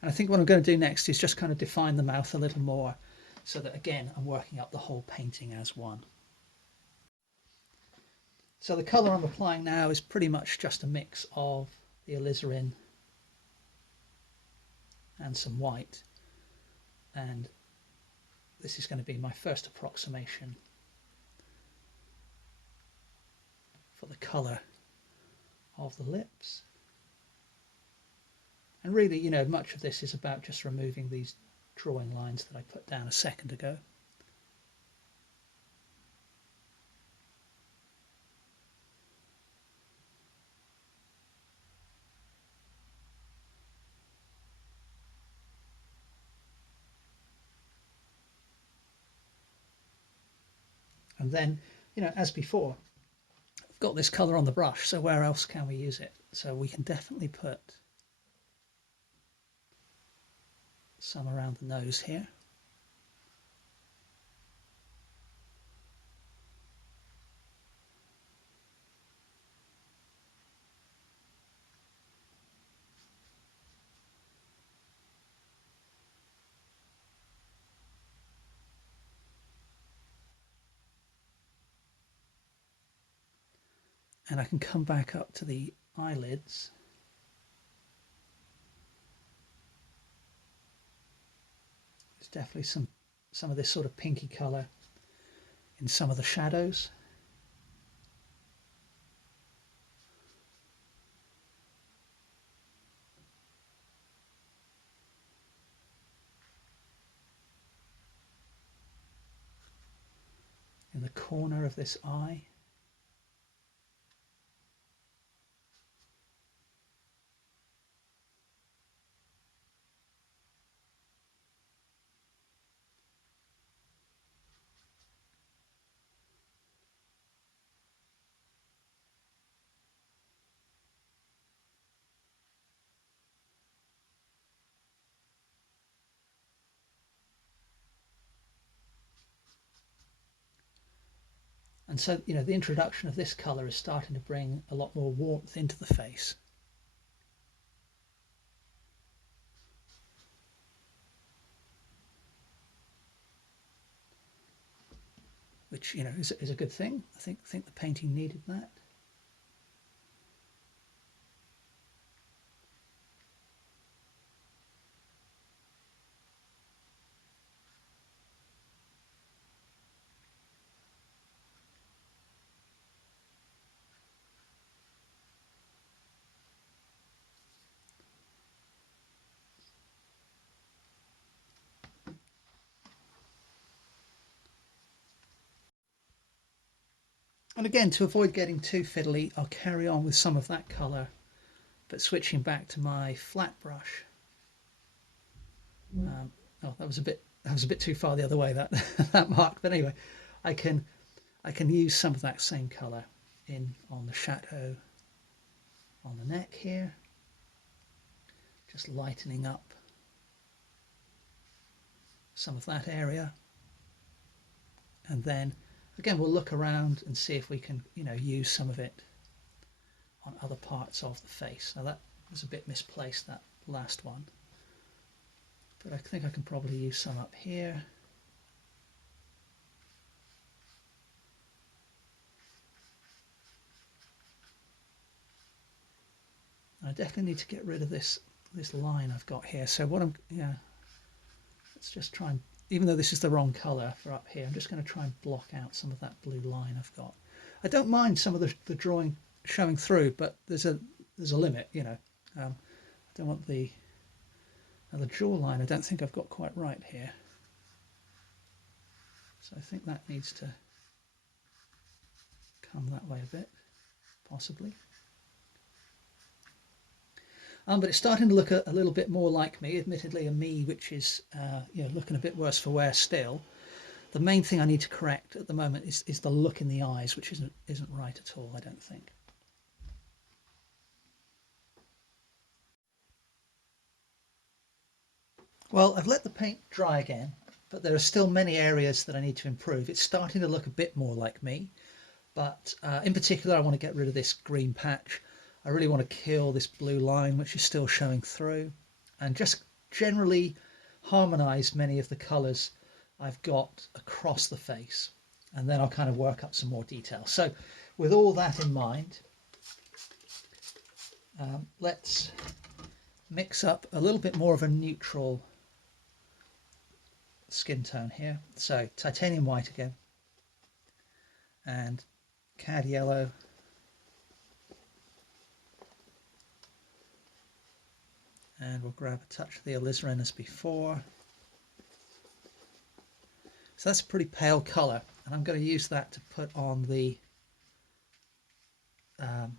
And I think what I'm going to do next is just kind of define the mouth a little more so that again I'm working up the whole painting as one. So the colour I'm applying now is pretty much just a mix of the alizarin and some white, and this is going to be my first approximation for the colour of the lips. And really, much of this is about just removing these drawing lines that I put down a second ago. And then, as before, I've got this colour on the brush, so where else can we use it? So we can definitely put some around the nose here. And I can come back up to the eyelids. There's definitely some of this sort of pinky colour in some of the shadows. In the corner of this eye. And so, you know, the introduction of this colour is starting to bring a lot more warmth into the face. Which, you know, is a good thing. I think the painting needed that. And again, to avoid getting too fiddly, I'll carry on with some of that colour, but switching back to my flat brush. Oh, that was a bit too far the other way, that that mark. But anyway, I can use some of that same colour in on the chateau on the neck here, just lightening up some of that area, and then again we'll look around and see if we can, you know, use some of it on other parts of the face. Now that was a bit misplaced, that last one, but I think I can probably use some up here. I definitely need to get rid of this line I've got here. So what let's just try and, even though this is the wrong colour for up here, I'm just going to try and block out some of that blue line I've got. I don't mind some of the drawing showing through, but there's a limit, you know. I don't want the jawline. I don't think I've got quite right here, so I think that needs to come that way a bit, possibly. But it's starting to look a little bit more like me, admittedly a me which is you know, looking a bit worse for wear still. The main thing I need to correct at the moment is the look in the eyes, which isn't right at all, I don't think. Well, I've let the paint dry again, but there are still many areas that I need to improve. It's starting to look a bit more like me, but in particular I want to get rid of this green patch. I really want to kill this blue line which is still showing through, and just generally harmonize many of the colors I've got across the face, and then I'll kind of work up some more detail. So with all that in mind, let's mix up a little bit more of a neutral skin tone here. So titanium white again, and cad yellow, and we'll grab a touch of the alizarin as before. So that's a pretty pale colour, and I'm going to use that to put on the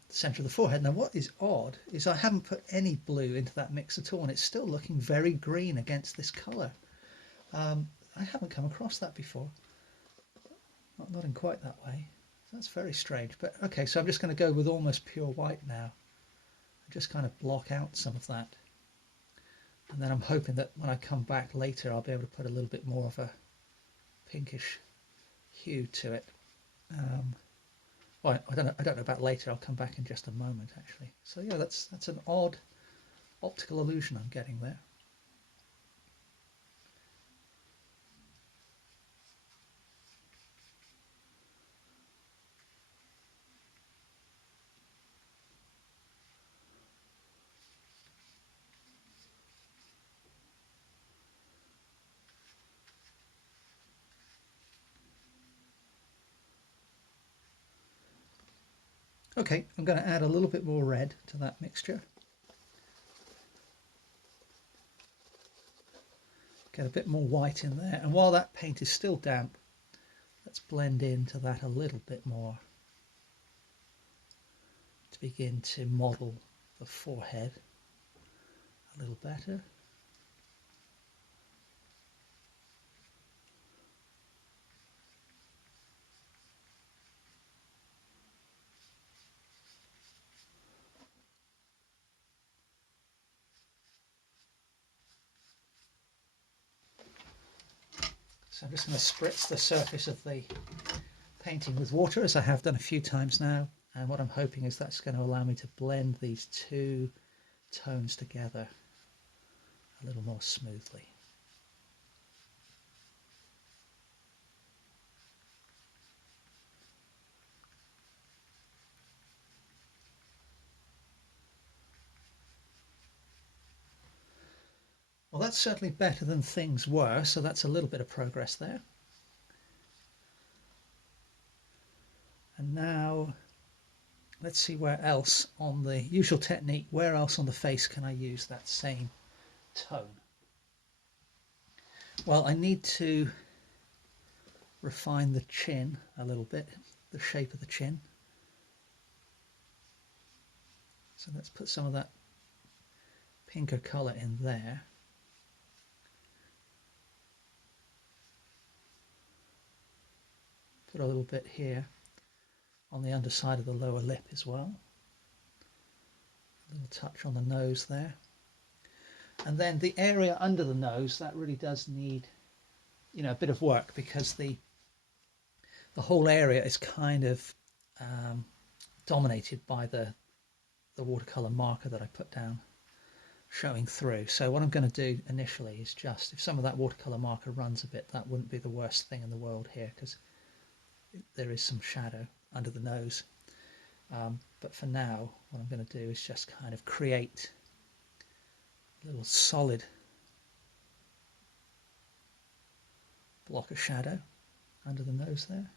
centre of the forehead. Now what is odd is I haven't put any blue into that mix at all, and it's still looking very green against this colour. I haven't come across that before, not in quite that way. That's very strange, but okay, so I'm just going to go with almost pure white now and just kind of block out some of that, and then I'm hoping that when I come back later I'll be able to put a little bit more of a pinkish hue to it. Well, I don't know about later. I'll come back in just a moment, actually. So yeah, that's an odd optical illusion I'm getting there. Okay, I'm going to add a little bit more red to that mixture. Get a bit more white in there, and while that paint is still damp, let's blend into that a little bit more to begin to model the forehead a little better. So I'm just going to spritz the surface of the painting with water, as I have done a few times now, and what I'm hoping is that's going to allow me to blend these two tones together a little more smoothly. Well, that's certainly better than things were, so that's a little bit of progress there. And now let's see where else on the usual technique, where else on the face can I use that same tone? Well, I need to refine the chin a little bit, the shape of the chin. So let's put some of that pinker colour in there. Put a little bit here on the underside of the lower lip as well. A little touch on the nose there. And then the area under the nose, that really does need, a bit of work, because the whole area is kind of dominated by the watercolour marker that I put down showing through. So what I'm going to do initially is just, if some of that watercolour marker runs a bit, that wouldn't be the worst thing in the world here, because there is some shadow under the nose. But for now, what I'm going to do is just kind of create a little solid block of shadow under the nose there.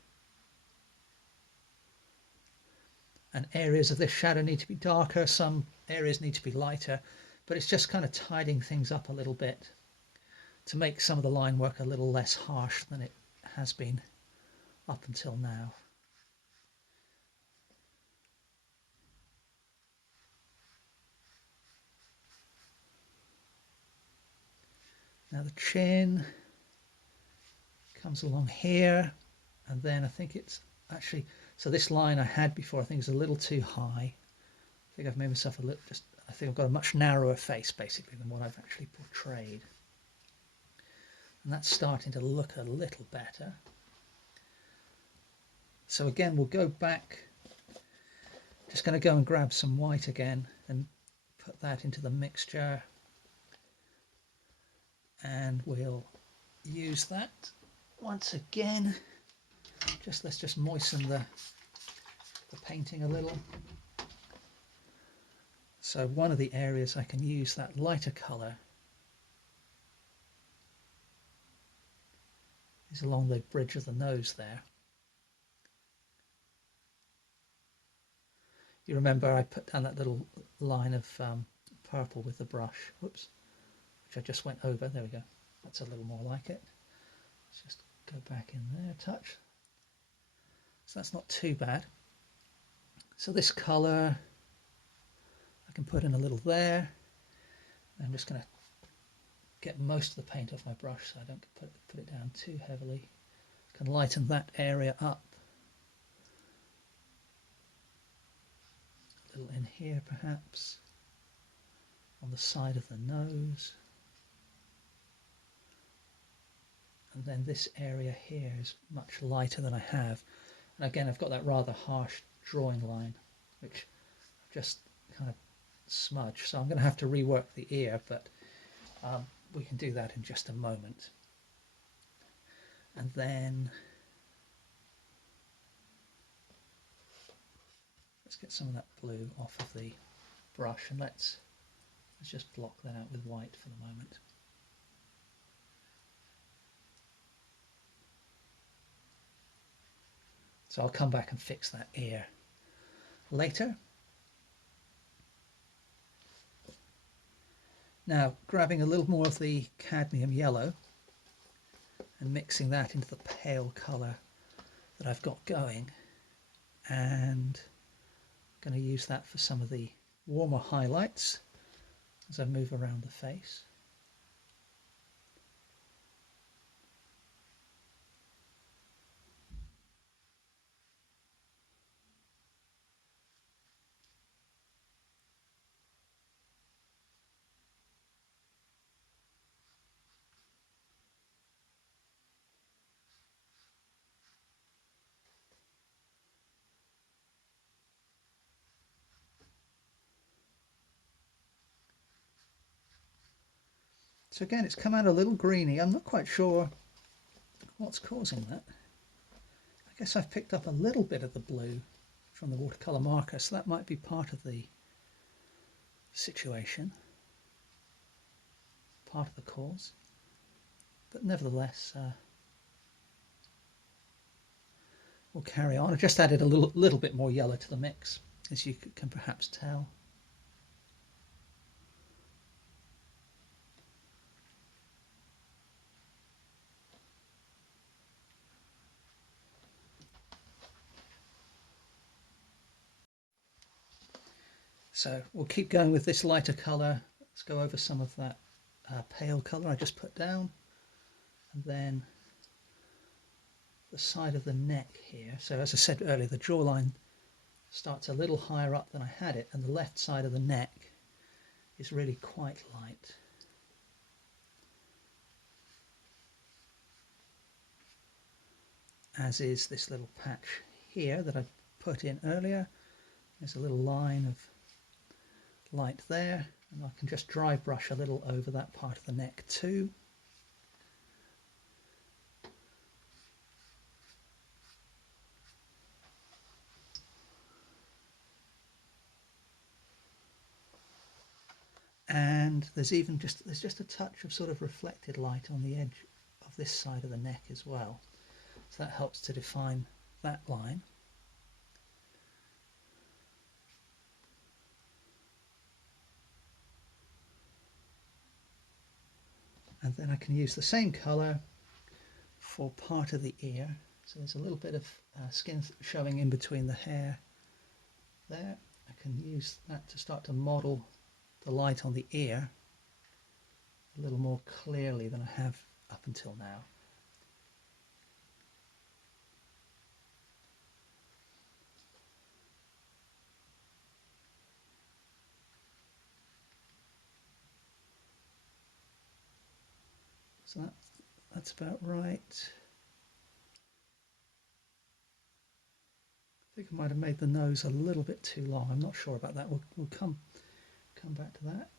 And areas of this shadow need to be darker, some areas need to be lighter, but it's just kind of tidying things up a little bit to make some of the line work a little less harsh than it has been up until now. Now the chin comes along here, and then I think it's actually, so this line I had before I think is a little too high. I think I've made myself a little, I think I've got a much narrower face basically than what I've actually portrayed. And that's starting to look a little better. So again, we'll go back, just going to go and grab some white again and put that into the mixture, and we'll use that once again. Let's just moisten the painting a little. So one of the areas I can use that lighter colour is along the bridge of the nose there. You remember I put down that little line of purple with the brush, whoops, which I just went over. There we go. That's a little more like it. Let's just go back in there a touch. So that's not too bad. So this colour I can put in a little there. I'm just going to get most of the paint off my brush so I don't put it down too heavily. Can lighten that area up. A little in here perhaps, on the side of the nose. And then this area here is much lighter than I have. And again, I've got that rather harsh drawing line, which I've just kind of smudged. So I'm going to have to rework the ear, but we can do that in just a moment. And then let's get some of that blue off of the brush, and let's just block that out with white for the moment. So I'll come back and fix that ear later. Now, grabbing a little more of the cadmium yellow and mixing that into the pale colour that I've got going, and I'm going to use that for some of the warmer highlights as I move around the face. So again, it's come out a little greeny. I'm not quite sure what's causing that. I guess I've picked up a little bit of the blue from the watercolour marker, so that might be part of the situation, part of the cause. But nevertheless, we'll carry on. I just added a little bit more yellow to the mix, as you can perhaps tell. So we'll keep going with this lighter colour. Let's go over some of that pale colour I just put down, and then the side of the neck here. So as I said earlier, the jawline starts a little higher up than I had it, and the left side of the neck is really quite light. As is this little patch here that I put in earlier. There's a little line of light there, and I can just dry brush a little over that part of the neck too. And there's just a touch of sort of reflected light on the edge of this side of the neck as well, so that helps to define that line. And then I can use the same colour for part of the ear. So there's a little bit of skin showing in between the hair there. I can use that to start to model the light on the ear a little more clearly than I have up until now. So that's about right. I think I might have made the nose a little bit too long. I'm not sure about that. We'll come back to that.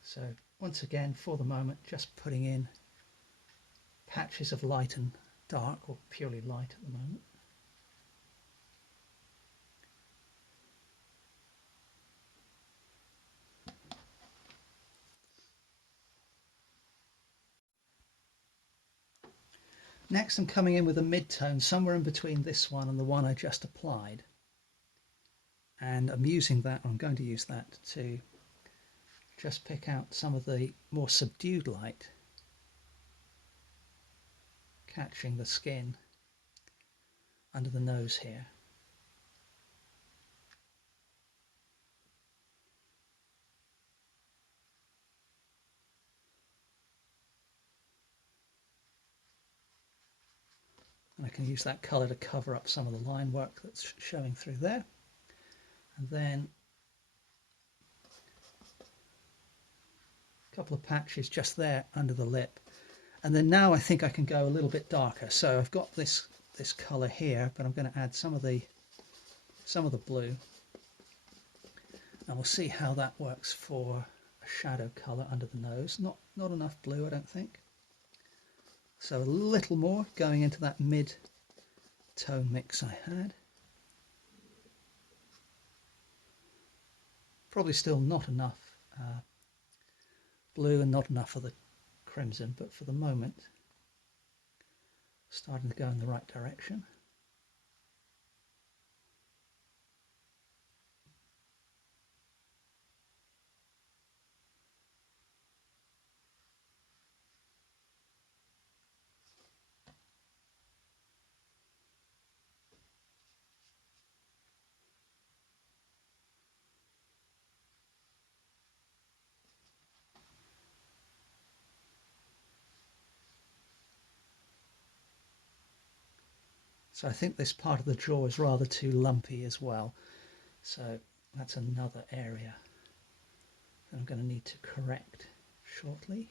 So once again, for the moment, just putting in patches of light and dark, or purely light at the moment. Next, I'm coming in with a mid-tone, somewhere in between this one and the one I just applied. And I'm using that, I'm going to use that to just pick out some of the more subdued light, catching the skin under the nose here. And I can use that colour to cover up some of the line work that's showing through there. And then a couple of patches just there under the lip. And then now I think I can go a little bit darker. So I've got this colour here, but I'm going to add some of the blue. And we'll see how that works for a shadow colour under the nose. Not enough blue, I don't think. So a little more going into that mid-tone mix I had. Probably still not enough blue and not enough of the crimson, but for the moment, starting to go in the right direction. So I think this part of the jaw is rather too lumpy as well. So that's another area that I'm going to need to correct shortly.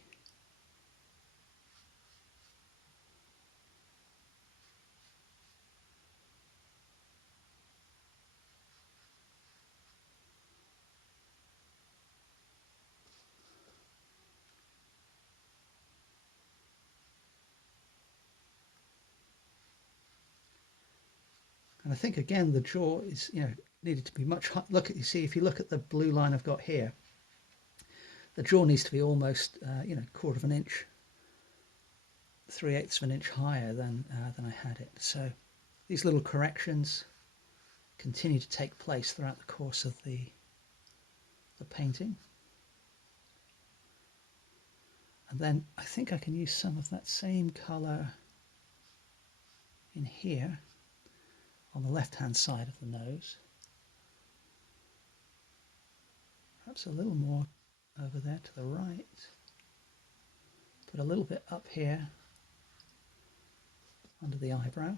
And I think again the jaw is, needed to be much high. You see, if you look at the blue line I've got here, the jaw needs to be almost, quarter of an inch, 3/8 of an inch higher than I had it. So these little corrections continue to take place throughout the course of the painting. And then I think I can use some of that same colour in here on the left hand side of the nose. Perhaps a little more over there to the right. Put a little bit up here under the eyebrow.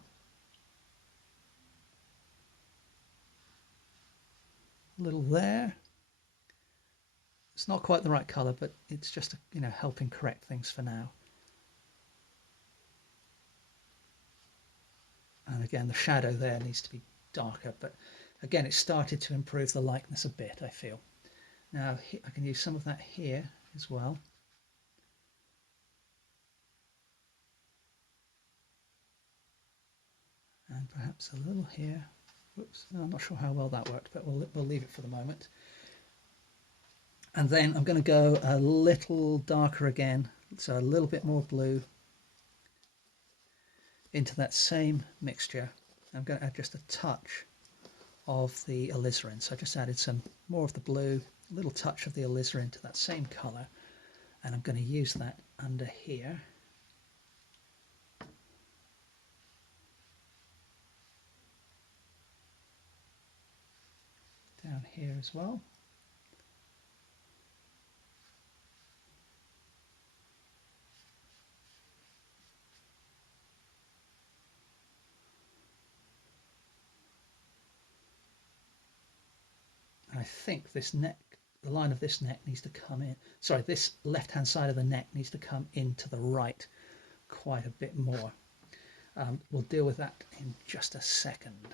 A little there. It's not quite the right colour, but it's just, helping correct things for now. And again, the shadow there needs to be darker, but again, it started to improve the likeness a bit, I feel. Now, I can use some of that here as well. And perhaps a little here. Whoops, I'm not sure how well that worked, but we'll leave it for the moment. And then I'm going to go a little darker again, so a little bit more blue into that same mixture. I'm going to add just a touch of the alizarin. So I just added some more of the blue, a little touch of the alizarin to that same colour, and I'm going to use that under here. Down here as well. And I think this neck, the line of this neck needs to come in, sorry, this left hand side of the neck needs to come into the right quite a bit more. We'll deal with that in just a second.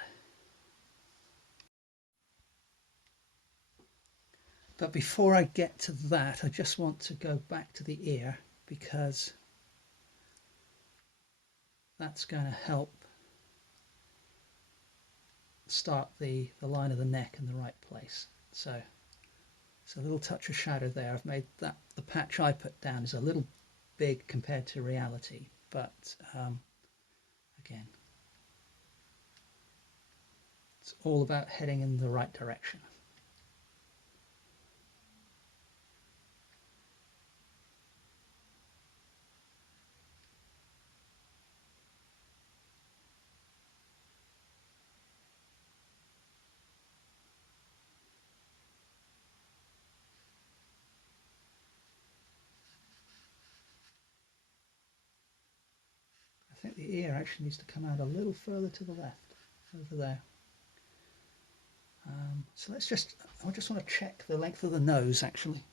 But before I get to that, I just want to go back to the ear, because that's going to help start the line of the neck in the right place. So it's a little touch of shadow there. I've made that, the patch I put down is a little big compared to reality, but again, it's all about heading in the right direction. I think the ear actually needs to come out a little further to the left, over there. So I just want to check the length of the nose actually.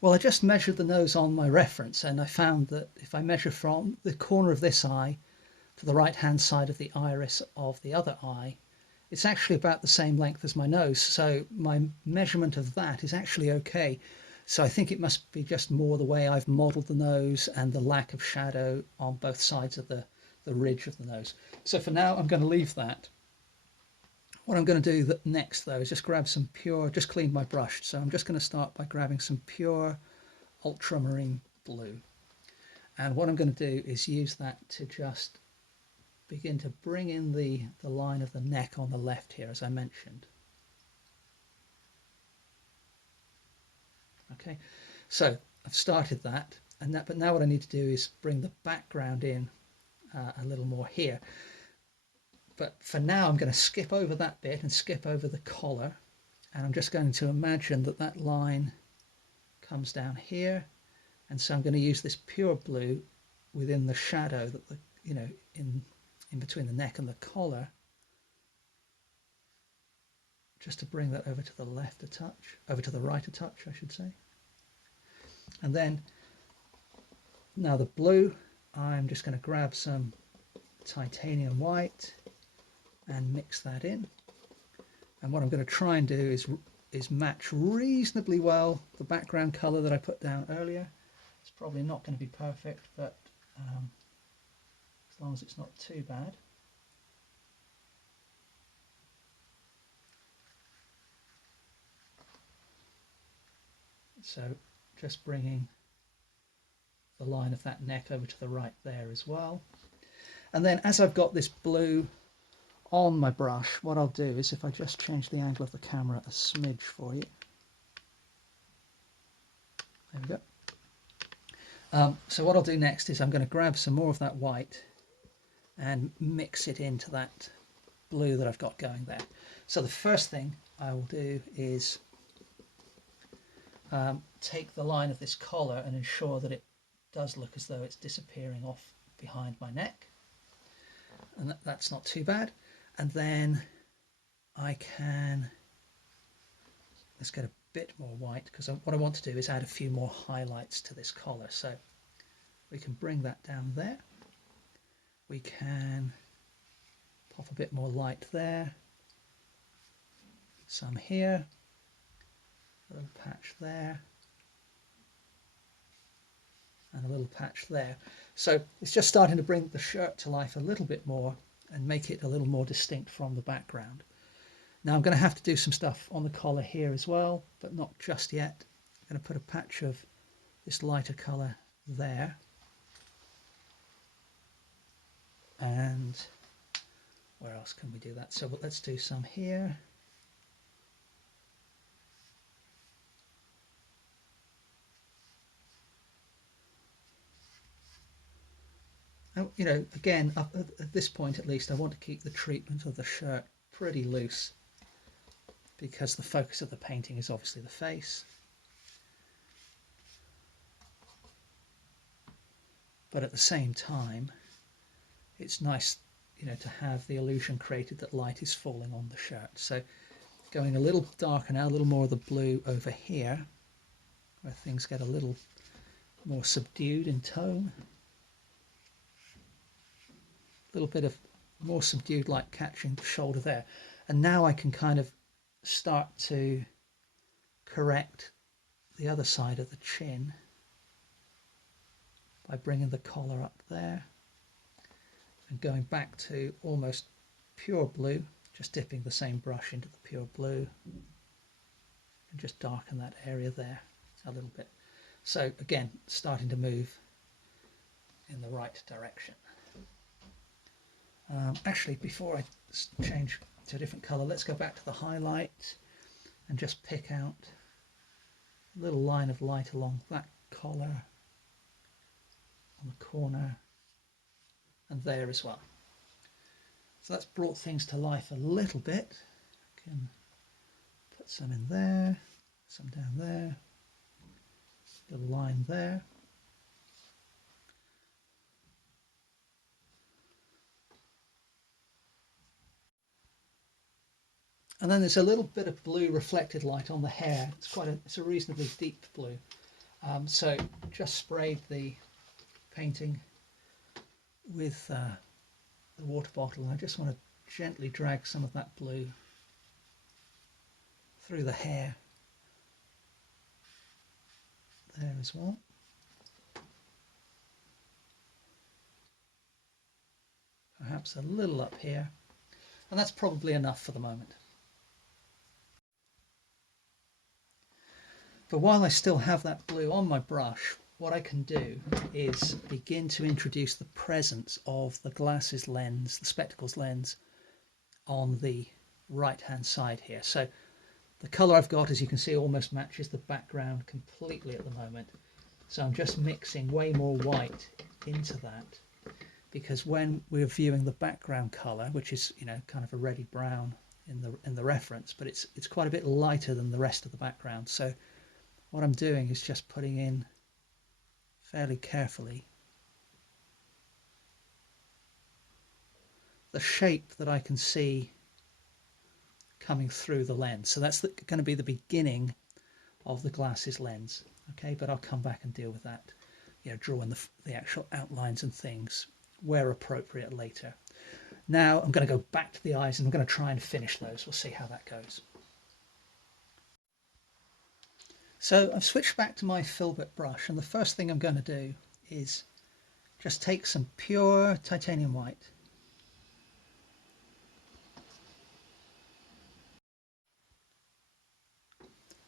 Well, I just measured the nose on my reference, and I found that if I measure from the corner of this eye to the right hand side of the iris of the other eye, it's actually about the same length as my nose. So my measurement of that is actually okay. So I think it must be just more the way I've modeled the nose and the lack of shadow on both sides of the ridge of the nose. So for now, I'm going to leave that. What I'm going to do next, though, is just grab some pure, just clean my brush. So I'm just going to start by grabbing some pure ultramarine blue. And what I'm going to do is use that to just begin to bring in the line of the neck on the left here, as I mentioned. Okay, so I've started that, but now what I need to do is bring the background in a little more here. But for now, I'm going to skip over that bit and skip over the collar, and I'm just going to imagine that that line comes down here, and so I'm going to use this pure blue within the shadow that in between the neck and the collar, just to bring that over to the left a touch, over to the right a touch, I should say. And then now the blue, I'm just going to grab some titanium white and mix that in. And what I'm going to try and do is match reasonably well the background color that I put down earlier. It's probably not going to be perfect, but as long as it's not too bad. So just bringing the line of that neck over to the right there as well. And then as I've got this blue on my brush, what I'll do is, if I just change the angle of the camera a smidge for you. There we go. So what I'll do next is I'm going to grab some more of that white and mix it into that blue that I've got going there. So the first thing I will do is take the line of this collar and ensure that it does look as though it's disappearing off behind my neck, and that's not too bad. And then I can, let's get a bit more white, because what I want to do is add a few more highlights to this collar. So we can bring that down there, we can pop a bit more light there, some here, a little patch there, and a little patch there. So it's just starting to bring the shirt to life a little bit more and make it a little more distinct from the background. Now I'm going to have to do some stuff on the collar here as well, but not just yet. I'm going to put a patch of this lighter colour there, and where else can we do that? So let's do some here. You know, again, at this point at least, I want to keep the treatment of the shirt pretty loose, because the focus of the painting is obviously the face. But at the same time, it's nice, you know, to have the illusion created that light is falling on the shirt. So going a little darker now, a little more of the blue over here, where things get a little more subdued in tone. A little bit of more subdued light catching the shoulder there. And now I can kind of start to correct the other side of the chin by bringing the collar up there and going back to almost pure blue, just dipping the same brush into the pure blue and just darken that area there a little bit. So again, starting to move in the right direction. Actually, before I change to a different colour, let's go back to the highlight and just pick out a little line of light along that collar, on the corner, and there as well. So that's brought things to life a little bit. I can put some in there, some down there, little line there. And then there's a little bit of blue reflected light on the hair. It's a reasonably deep blue. So just sprayed the painting with the water bottle. I just want to gently drag some of that blue through the hair there as well. Perhaps a little up here, and that's probably enough for the moment. But while I still have that blue on my brush, what I can do is begin to introduce the presence of the glasses lens, the spectacles lens, on the right hand side here. So the colour I've got, as you can see, almost matches the background completely at the moment. So I'm just mixing way more white into that, because when we're viewing the background colour, which is, you know, kind of a reddy brown in the reference, but it's quite a bit lighter than the rest of the background. So what I'm doing is just putting in fairly carefully the shape that I can see coming through the lens. So that's going to be the beginning of the glasses lens. Okay, but I'll come back and deal with that, you know, drawing the actual outlines and things where appropriate later. Now I'm going to go back to the eyes and I'm going to try and finish those. We'll see how that goes. So I've switched back to my filbert brush, and the first thing I'm going to do is just take some pure titanium white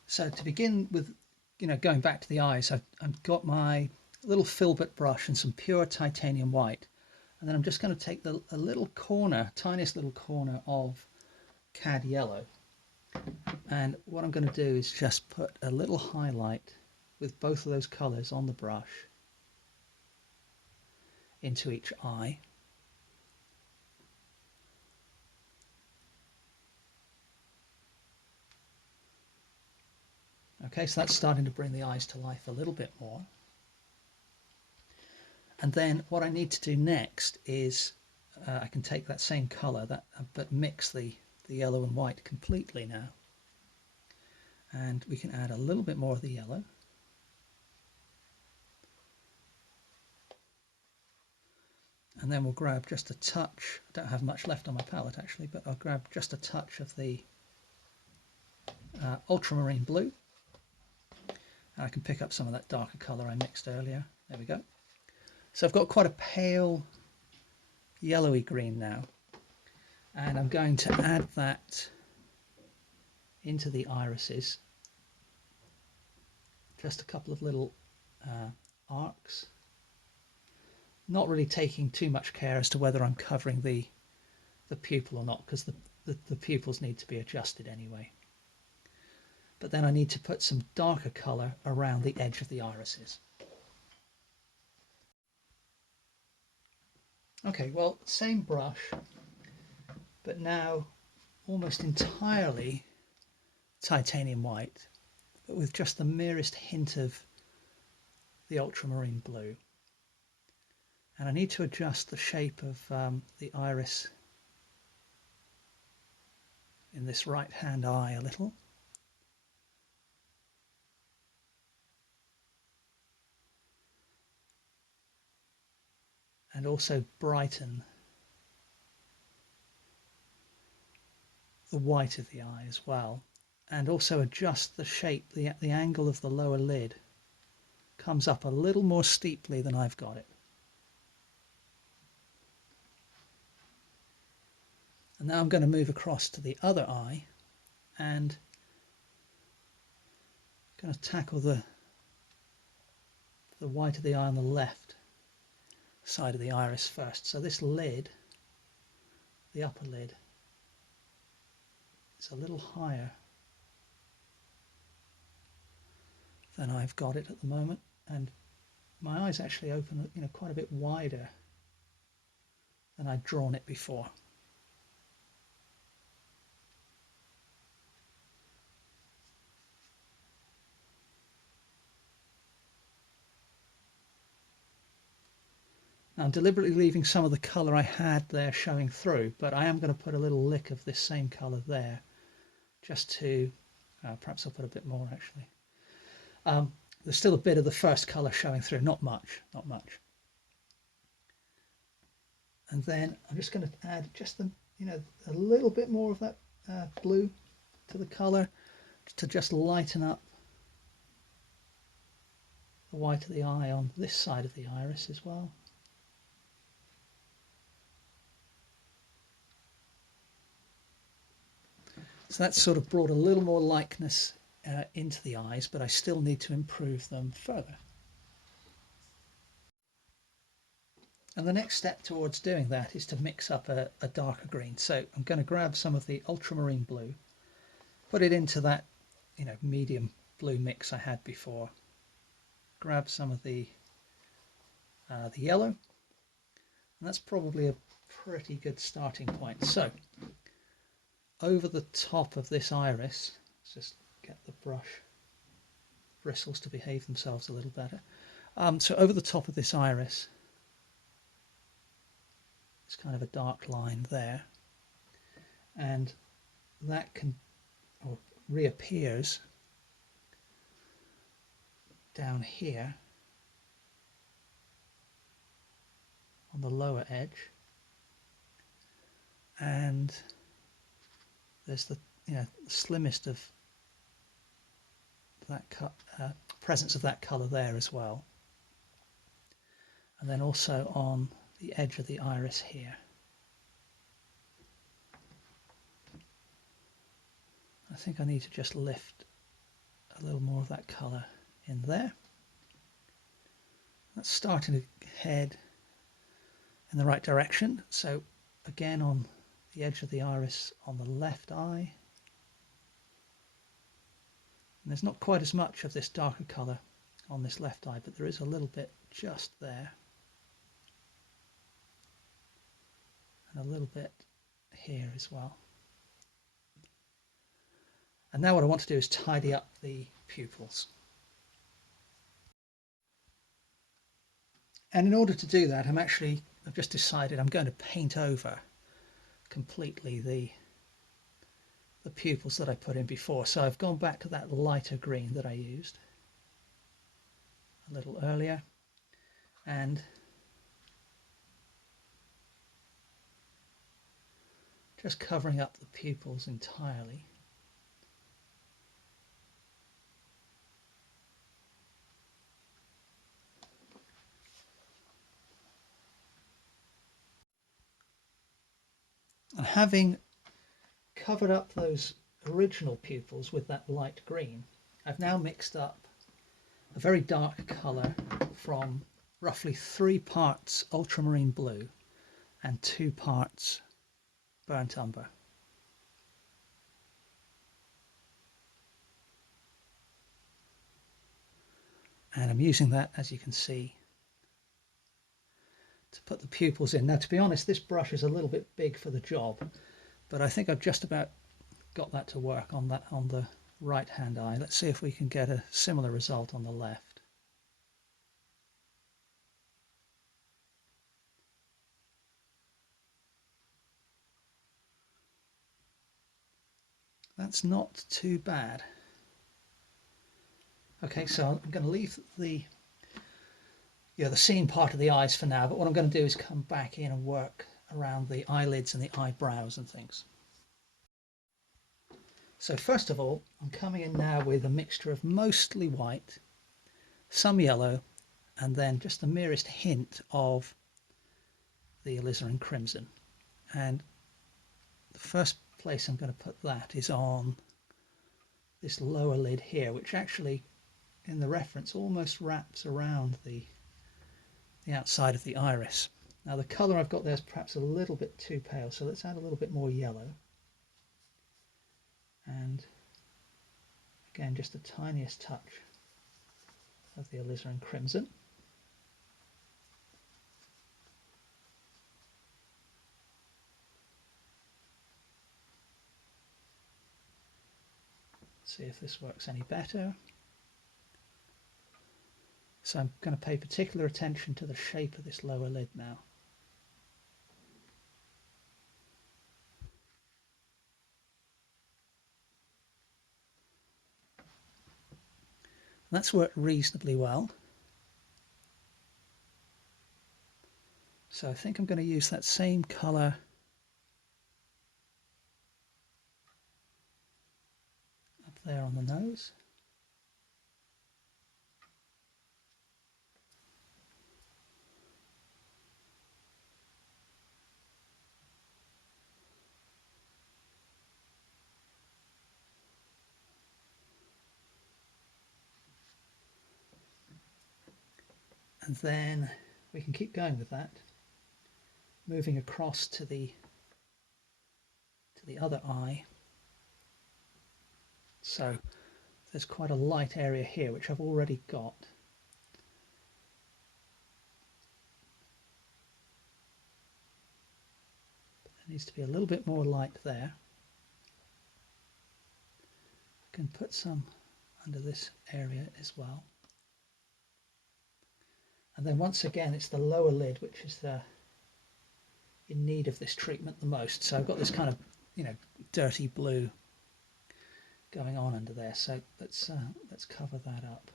So to begin with going back to the eyes, I've got my little filbert brush and some pure titanium white, and then I'm just going to take a little corner, tiniest little corner of cad yellow, and what I'm going to do is just put a little highlight with both of those colours on the brush into each eye. Okay, so that's starting to bring the eyes to life a little bit more. And then what I need to do next is I can take that same colour, but mix the yellow and white completely now. And we can add a little bit more of the yellow. And then we'll grab just a touch, I don't have much left on my palette actually, but I'll grab just a touch of the ultramarine blue. And I can pick up some of that darker colour I mixed earlier. There we go. So I've got quite a pale yellowy green now. And I'm going to add that into the irises. Just a couple of little arcs. Not really taking too much care as to whether I'm covering the pupil or not, because the pupils need to be adjusted anyway. But then I need to put some darker colour around the edge of the irises. Okay, well, same brush, but now almost entirely titanium white, but with just the merest hint of the ultramarine blue. And I need to adjust the shape of the iris in this right hand eye a little. And also brighten the white of the eye as well. And also adjust the shape, the angle of the lower lid comes up a little more steeply than I've got it. And now I'm going to move across to the other eye and I'm going to tackle the white of the eye on the left side of the iris first. So this lid, the upper lid, is a little higher than I've got it at the moment, and my eye's actually open, quite a bit wider than I'd drawn it before. Now I'm deliberately leaving some of the colour I had there showing through, but I am going to put a little lick of this same colour there, just to, perhaps I'll put a bit more actually. There's still a bit of the first colour showing through, not much, not much. And then I'm just going to add just a little bit more of that blue to the colour to just lighten up the white of the eye on this side of the iris as well. So that's sort of brought a little more likeness into the eyes, but I still need to improve them further. And the next step towards doing that is to mix up a darker green. So I'm going to grab some of the ultramarine blue, put it into that medium blue mix I had before, grab some of the yellow, and that's probably a pretty good starting point. So over the top of this iris, let's just get the brush bristles to behave themselves a little better. So over the top of this iris, it's kind of a dark line there, and that reappears down here on the lower edge, and there's the slimmest of that presence of that colour there as well, and then also on the edge of the iris here. I think I need to just lift a little more of that colour in there. That's starting to head in the right direction. So again on the edge of the iris on the left eye. And there's not quite as much of this darker colour on this left eye, but there is a little bit just there. And a little bit here as well. And now what I want to do is tidy up the pupils. And in order to do that, I've just decided I'm going to paint over completely the pupils that I put in before. So I've gone back to that lighter green that I used a little earlier, and just covering up the pupils entirely. And having covered up those original pupils with that light green, I've now mixed up a very dark colour from roughly 3 parts ultramarine blue and 2 parts burnt umber. And I'm using that, as you can see, to put the pupils in. Now, to be honest, this brush is a little bit big for the job, but I think I've just about got that to work on the right hand eye. Let's see if we can get a similar result on the left. That's not too bad. Okay, so I'm going to leave the seam part of the eyes for now, but what I'm going to do is come back in and work around the eyelids and the eyebrows and things. So first of all, I'm coming in now with a mixture of mostly white, some yellow, and then just the merest hint of the alizarin crimson. And the first place I'm going to put that is on this lower lid here, which actually in the reference almost wraps around the outside of the iris. Now the colour I've got there is perhaps a little bit too pale, so let's add a little bit more yellow. And again, just the tiniest touch of the alizarin crimson. See if this works any better. So I'm going to pay particular attention to the shape of this lower lid now. That's worked reasonably well. So I think I'm going to use that same colour up there on the nose. And then we can keep going with that, moving across to the other eye. So there's quite a light area here which I've already got. But there needs to be a little bit more light there. I can put some under this area as well. And then once again, it's the lower lid which is in need of this treatment the most. So I've got this kind of, dirty blue going on under there. So let's cover that up.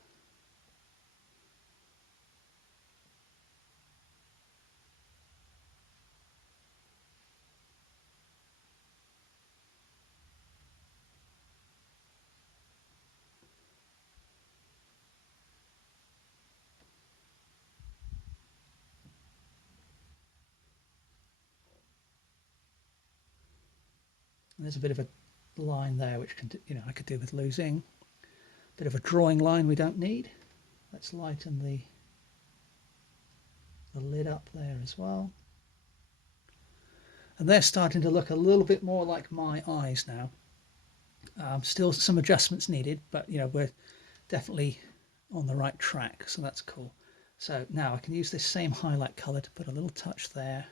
And there's a bit of a line there which I could do with losing. Bit of a drawing line we don't need. let's lighten the lid up there as well. And they're starting to look a little bit more like my eyes now. Still some adjustments needed, but we're definitely on the right track, so that's cool. So now I can use this same highlight color to put a little touch there,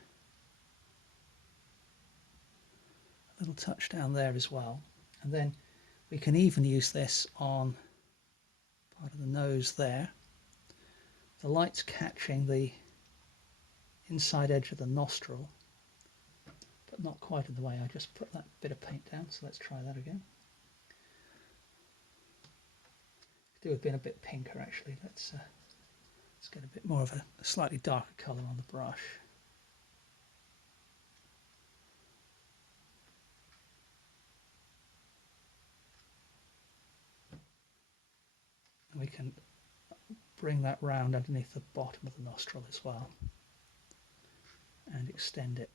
a little touch down there as well. And then we can even use this on part of the nose there. The light's catching the inside edge of the nostril, but not quite in the way. I just put that bit of paint down, so let's try that again. Do with being a bit pinker actually. Let's get a bit more of a slightly darker colour on the brush. And we can bring that round underneath the bottom of the nostril as well and extend it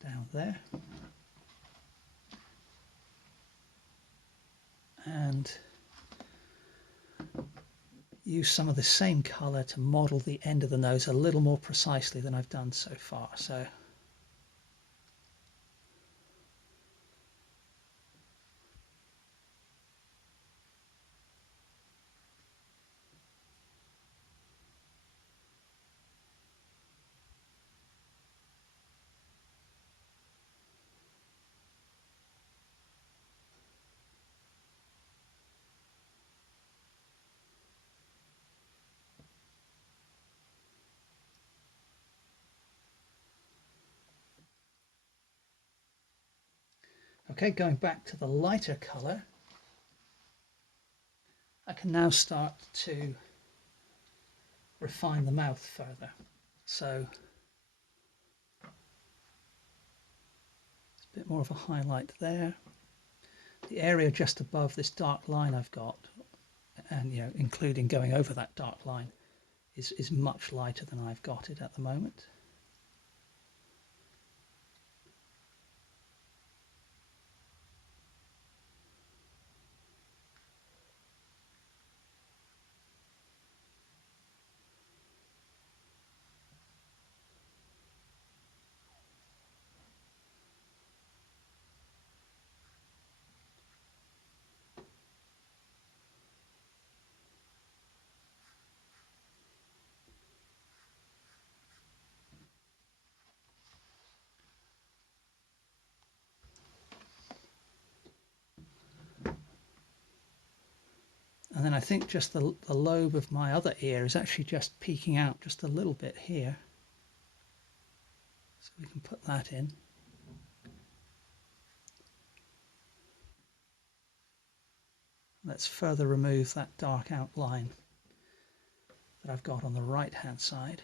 down there. And use some of the same colour to model the end of the nose a little more precisely than I've done so far. So okay, going back to the lighter colour, I can now start to refine the mouth further. So it's a bit more of a highlight there. The area just above this dark line I've got, and including going over that dark line, is much lighter than I've got it at the moment. And then I think just the lobe of my other ear is actually just peeking out just a little bit here. So we can put that in. Let's further remove that dark outline that I've got on the right hand side.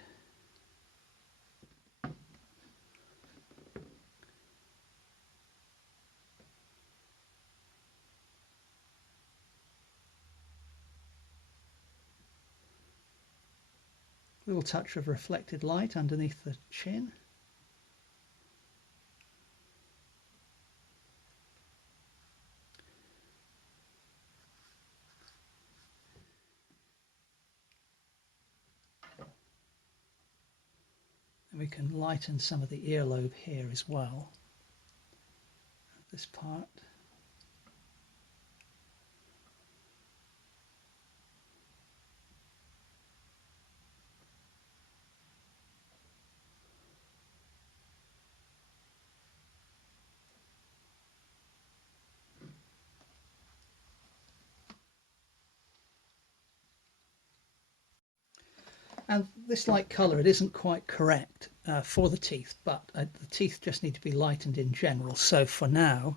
Little touch of reflected light underneath the chin. And we can lighten some of the earlobe here as well, this part. And this light colour, it isn't quite correct for the teeth, but the teeth just need to be lightened in general. So for now,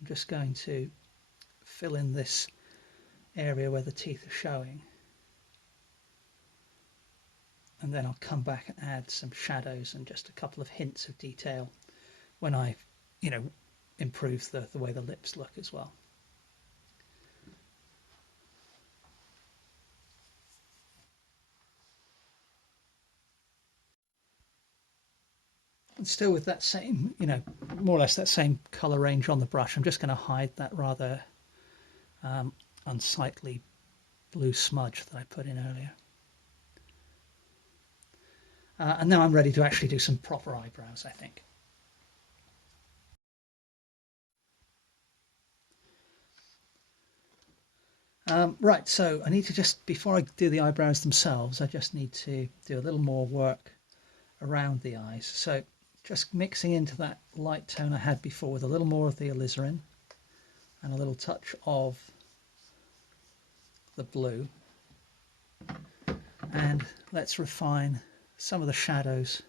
I'm just going to fill in this area where the teeth are showing. And then I'll come back and add some shadows and just a couple of hints of detail when I, improve the way the lips look as well. And still with that same, more or less that same colour range on the brush, I'm just going to hide that rather unsightly blue smudge that I put in earlier. And now I'm ready to actually do some proper eyebrows, I think. Right, so I need to just, before I do the eyebrows themselves, I just need to do a little more work around the eyes. So just mixing into that light tone I had before with a little more of the alizarin and a little touch of the blue. And let's refine some of the shadows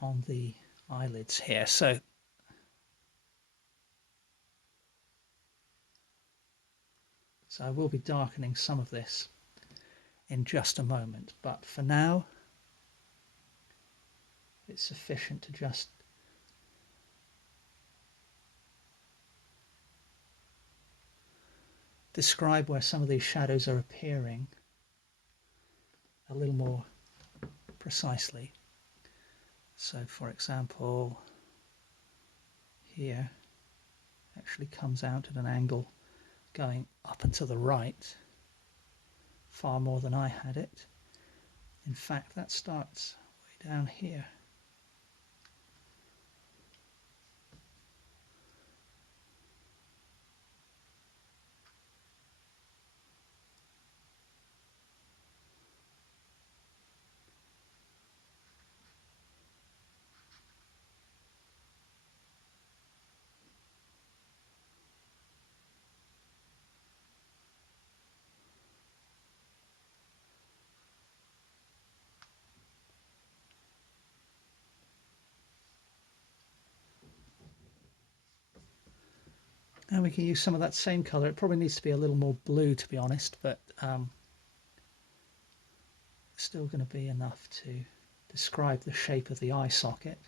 on the eyelids here. So I will be darkening some of this in just a moment, but for now it's sufficient to just describe where some of these shadows are appearing a little more precisely. So for example, here actually comes out at an angle going up and to the right far more than I had it. In fact, that starts way down here. And we can use some of that same colour. It probably needs to be a little more blue, to be honest, but still going to be enough to describe the shape of the eye socket.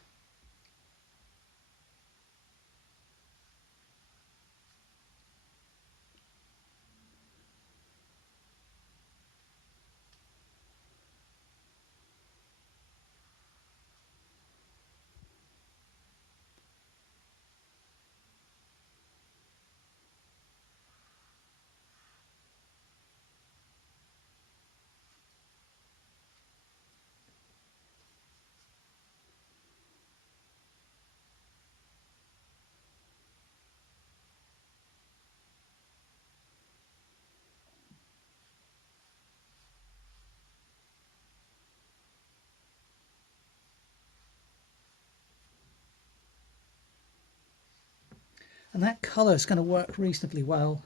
And that colour is going to work reasonably well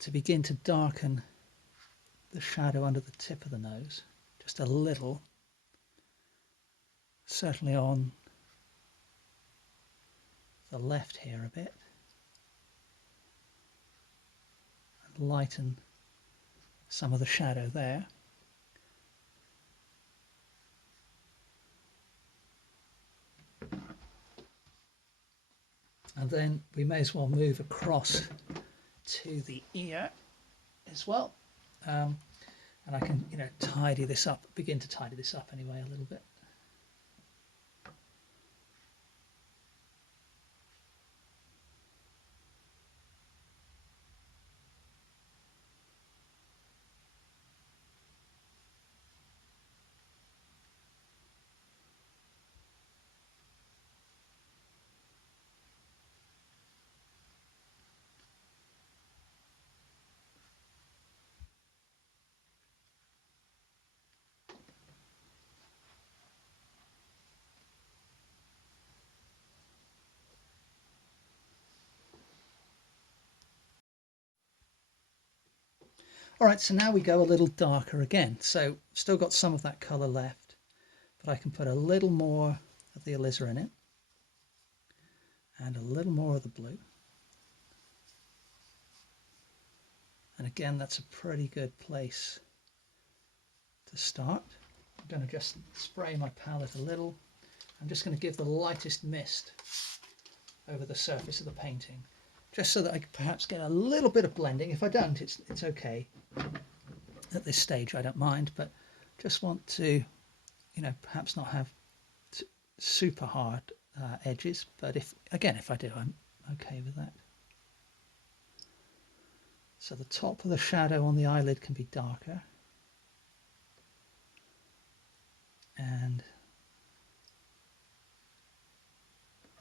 to begin to darken the shadow under the tip of the nose, just a little, certainly on the left here a bit, and lighten some of the shadow there. And then we may as well move across to the ear as well. And I can, tidy this up, begin to tidy this up anyway a little bit. All right, so now we go a little darker again. So still got some of that colour left, but I can put a little more of the alizarin in it and a little more of the blue. And again, that's a pretty good place to start. I'm going to just spray my palette a little. I'm just going to give the lightest mist over the surface of the painting, just so that I could perhaps get a little bit of blending. If I don't, it's okay. At this stage, I don't mind, but just want to, perhaps not have super hard edges. But if I do, I'm okay with that. So the top of the shadow on the eyelid can be darker, and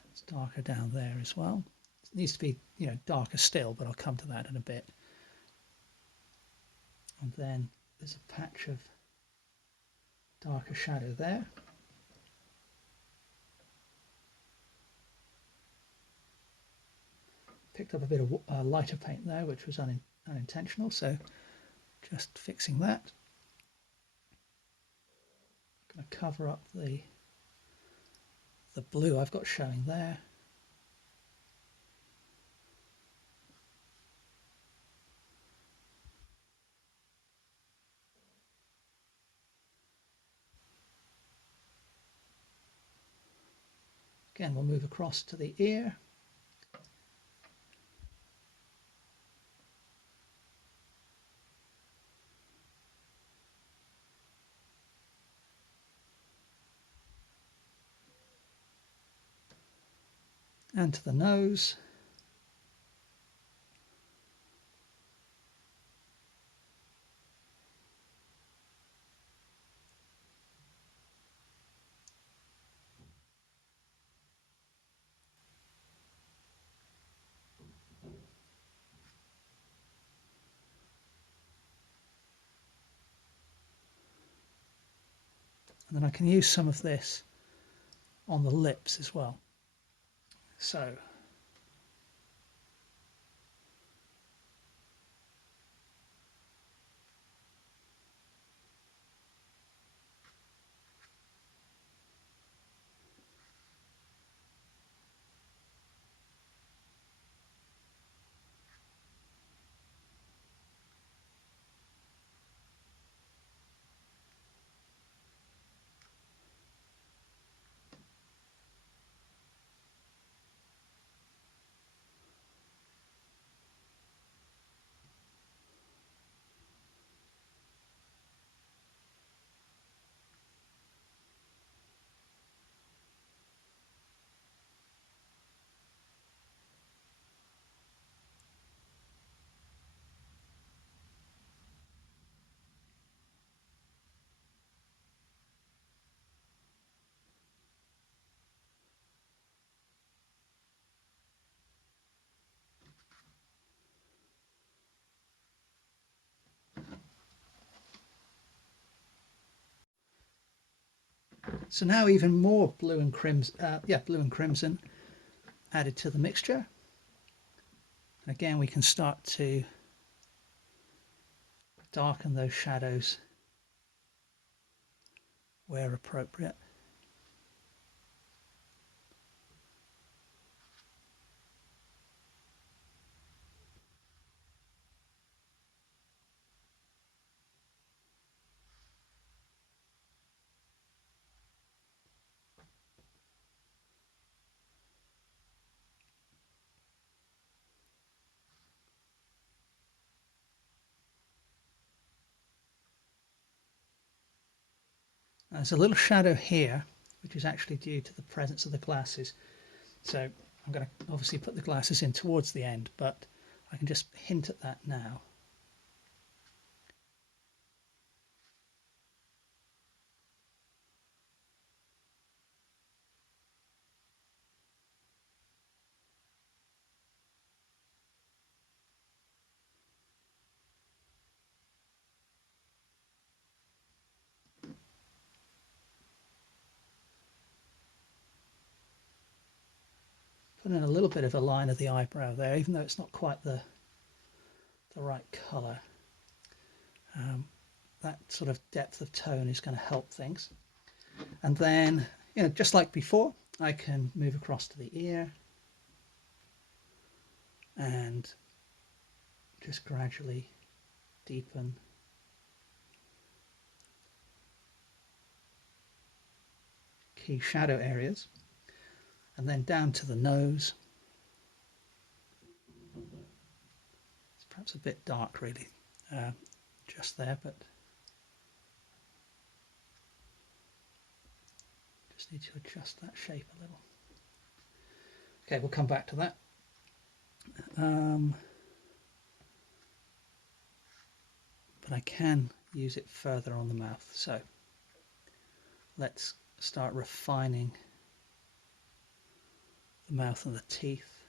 it's darker down there as well. It needs to be, darker still, but I'll come to that in a bit. And then there's a patch of darker shadow there. Picked up a bit of lighter paint there, which was unintentional, so just fixing that. I'm going to cover up the blue I've got showing there. Again, we'll move across to the ear. And to the nose. And then I can use some of this on the lips as well. So now even more blue and crimson added to the mixture. And again, we can start to darken those shadows where appropriate. There's a little shadow here, which is actually due to the presence of the glasses. So I'm going to obviously put the glasses in towards the end, but I can just hint at that now. Put in a little bit of a line of the eyebrow there, even though it's not quite the right colour. That sort of depth of tone is going to help things. And then, just like before, I can move across to the ear and just gradually deepen key shadow areas. And then down to the nose. It's perhaps a bit dark really, just there, but just need to adjust that shape a little. Okay, we'll come back to that. but I can use it further on the mouth. So let's start refining the mouth and the teeth.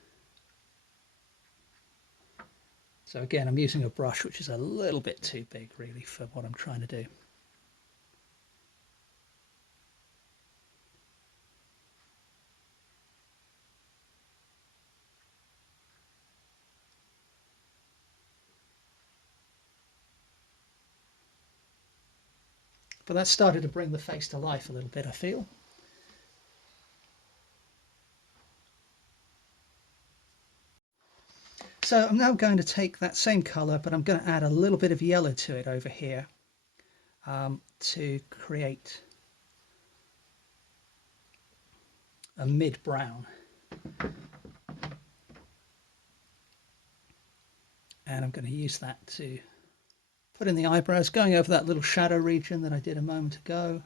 So again, I'm using a brush which is a little bit too big really for what I'm trying to do. But that started to bring the face to life a little bit, I feel. So I'm now going to take that same colour, but I'm going to add a little bit of yellow to it over here to create a mid-brown. And I'm going to use that to put in the eyebrows, going over that little shadow region that I did a moment ago.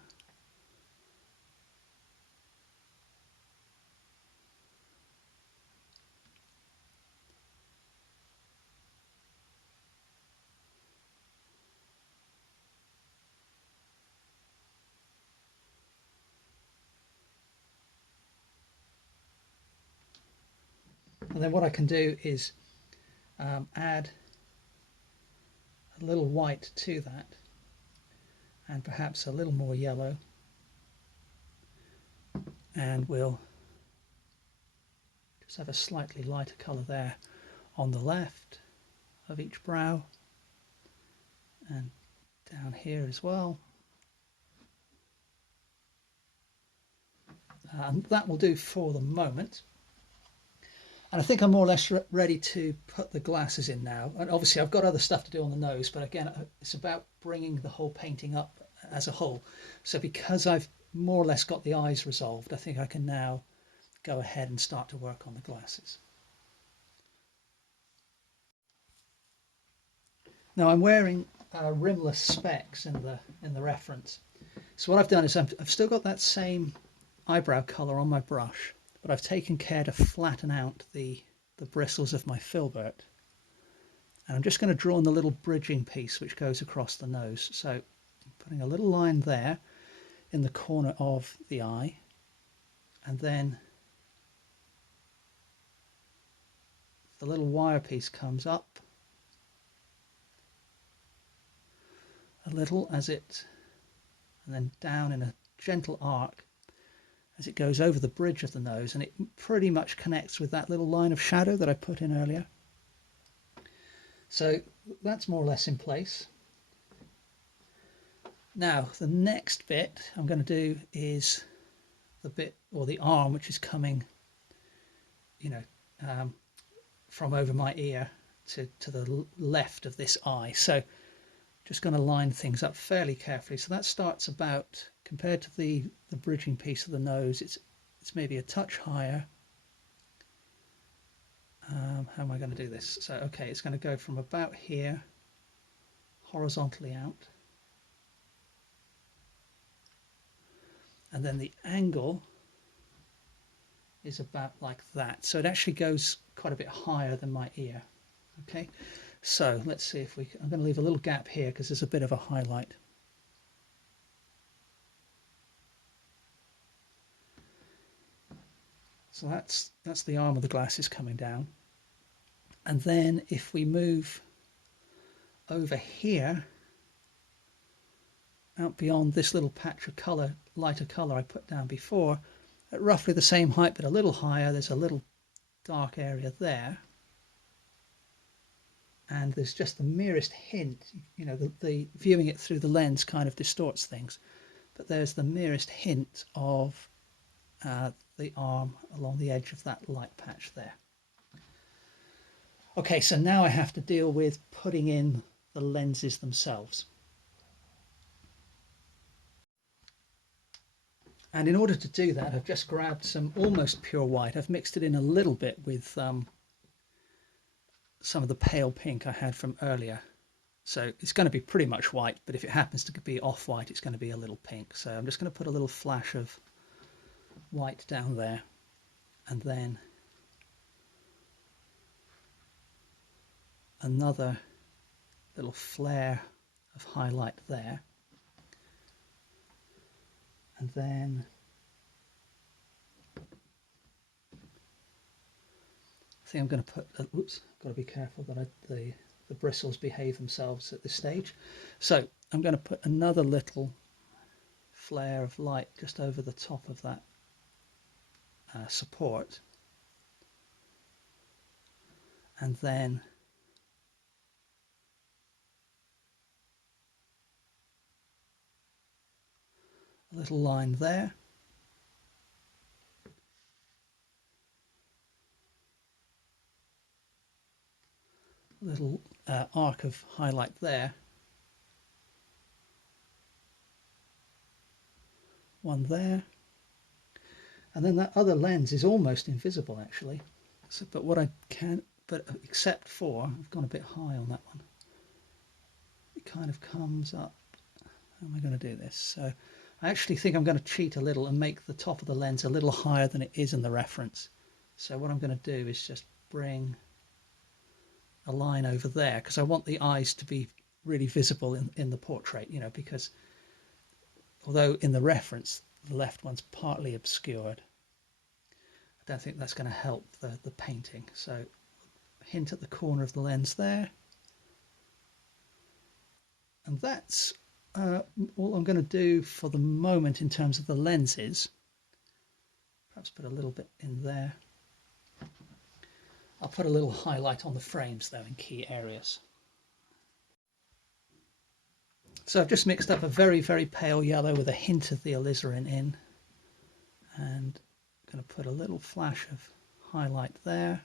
And then what I can do is add a little white to that, and perhaps a little more yellow, and we'll just have a slightly lighter colour there on the left of each brow and down here as well. And that will do for the moment. And I think I'm more or less ready to put the glasses in now. And obviously I've got other stuff to do on the nose, but again, it's about bringing the whole painting up as a whole. So because I've more or less got the eyes resolved, I think I can now go ahead and start to work on the glasses. Now I'm wearing rimless specs in the reference. So what I've done is I've still got that same eyebrow colour on my brush, but I've taken care to flatten out the bristles of my filbert. And I'm just going to draw on the little bridging piece which goes across the nose. So I'm putting a little line there in the corner of the eye, and then the little wire piece comes up a little as it, and then down in a gentle arc as it goes over the bridge of the nose, and it pretty much connects with that little line of shadow that I put in earlier. So that's more or less in place. Now the next bit I'm going to do is the bit, or the arm, which is coming, from over my ear to the left of this eye. So just going to line things up fairly carefully. So that starts about, compared to the bridging piece of the nose, it's maybe a touch higher. How am I going to do this? So okay, it's going to go from about here horizontally out, and then the angle is about like that. So it actually goes quite a bit higher than my ear. Okay, so let's see if I'm going to leave a little gap here because there's a bit of a highlight. So that's the arm of the glasses coming down. And then if we move over here, out beyond this little patch of colour, lighter colour I put down before, at roughly the same height but a little higher, there's a little dark area there. And there's just the merest hint, the viewing it through the lens kind of distorts things, but there's the merest hint of the arm along the edge of that light patch there. Okay, so now I have to deal with putting in the lenses themselves. And in order to do that, I've just grabbed some almost pure white. I've mixed it in a little bit with some of the pale pink I had from earlier. So it's going to be pretty much white, but if it happens to be off-white, it's going to be a little pink. So I'm just going to put a little flash of white down there, and then another little flare of highlight there. And then I think I'm going to put, oops, got to be careful that the bristles behave themselves at this stage. So I'm going to put another little flare of light just over the top of that support, and then a little line there, a little arc of highlight there, one there, and then that other lens is almost invisible actually. So, but what I can, but except for, I've gone a bit high on that one. It kind of comes up. How am I going to do this? So I actually think I'm going to cheat a little and make the top of the lens a little higher than it is in the reference. So what I'm going to do is just bring a line over there, because I want the eyes to be really visible in the portrait, you know, because although in the reference the left one's partly obscured, I don't think that's going to help the painting. So hint at the corner of the lens there. And that's all I'm going to do for the moment in terms of the lenses. Perhaps put a little bit in there. I'll put a little highlight on the frames though in key areas. So I've just mixed up a very, very pale yellow with a hint of the alizarin in, and I'm going to put a little flash of highlight there,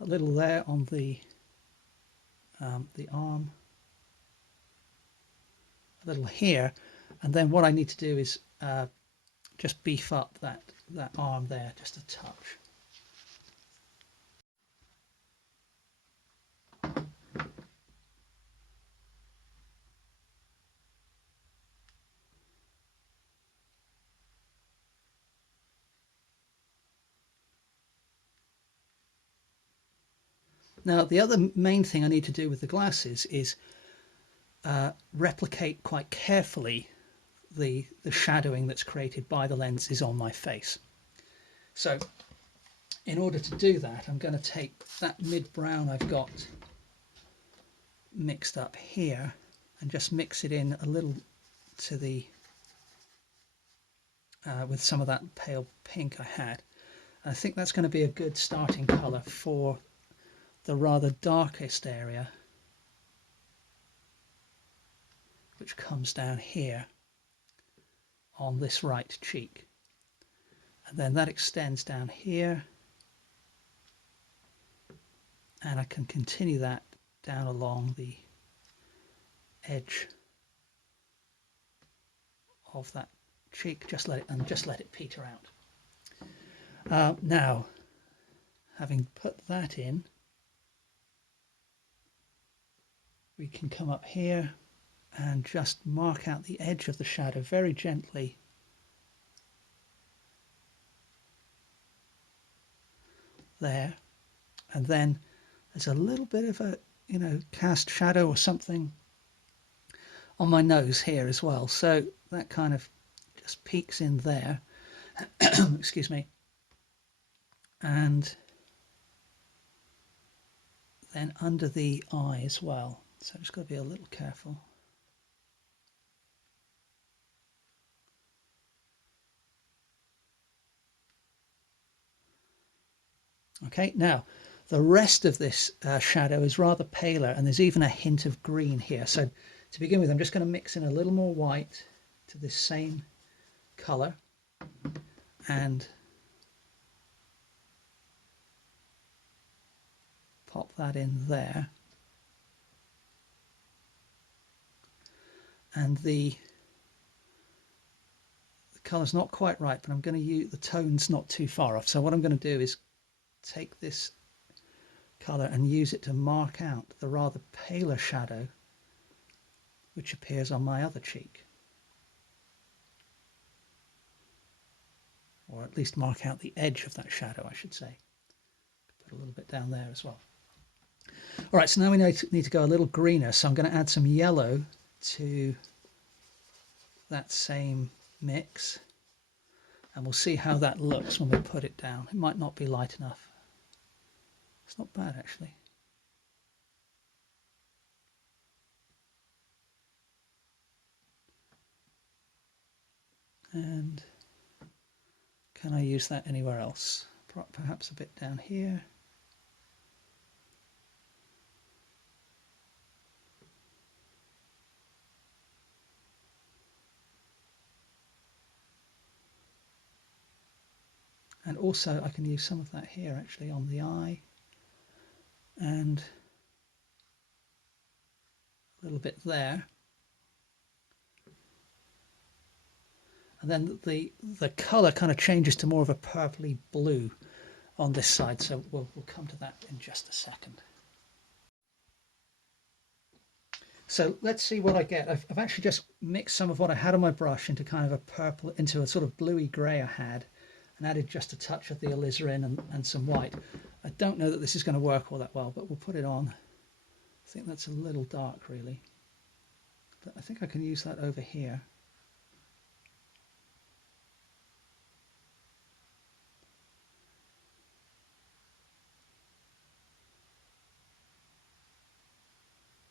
a little there on the arm, a little here, and then what I need to do is just beef up that arm there just a touch. Now the other main thing I need to do with the glasses is replicate quite carefully the shadowing that's created by the lenses on my face. So in order to do that, I'm going to take that mid-brown I've got mixed up here and just mix it in a little to the with some of that pale pink I had. And I think that's going to be a good starting colour for the rather darkest area, which comes down here on this right cheek, and then that extends down here, and I can continue that down along the edge of that cheek. Just let it peter out. Now, having put that in, we can come up here and just mark out the edge of the shadow very gently. There, and then there's a little bit of a, you know, cast shadow or something on my nose here as well, so that kind of just peeks in there. Excuse me. And then under the eye as well, so I've just got to be a little careful. Okay, now the rest of this shadow is rather paler, and there's even a hint of green here. So to begin with, I'm just going to mix in a little more white to this same colour and pop that in there. And the colour's not quite right, but I'm going to use the tone's not too far off. So what I'm going to do is take this colour and use it to mark out the rather paler shadow which appears on my other cheek, or at least mark out the edge of that shadow, I should say. Put a little bit down there as well. All right, so now we need to go a little greener, so I'm going to add some yellow to that same mix, and we'll see how that looks when we put it down. It might not be light enough. It's not bad, actually. And can I use that anywhere else? Perhaps a bit down here. And also I can use some of that here actually on the eye, and a little bit there. And then the colour kind of changes to more of a purpley blue on this side, so we'll come to that in just a second. So let's see what I get. I've actually just mixed some of what I had on my brush into kind of a purple, into a sort of bluey grey I had, and added just a touch of the alizarin and some white. I don't know that this is going to work all that well, but we'll put it on. I think that's a little dark really, but I think I can use that over here.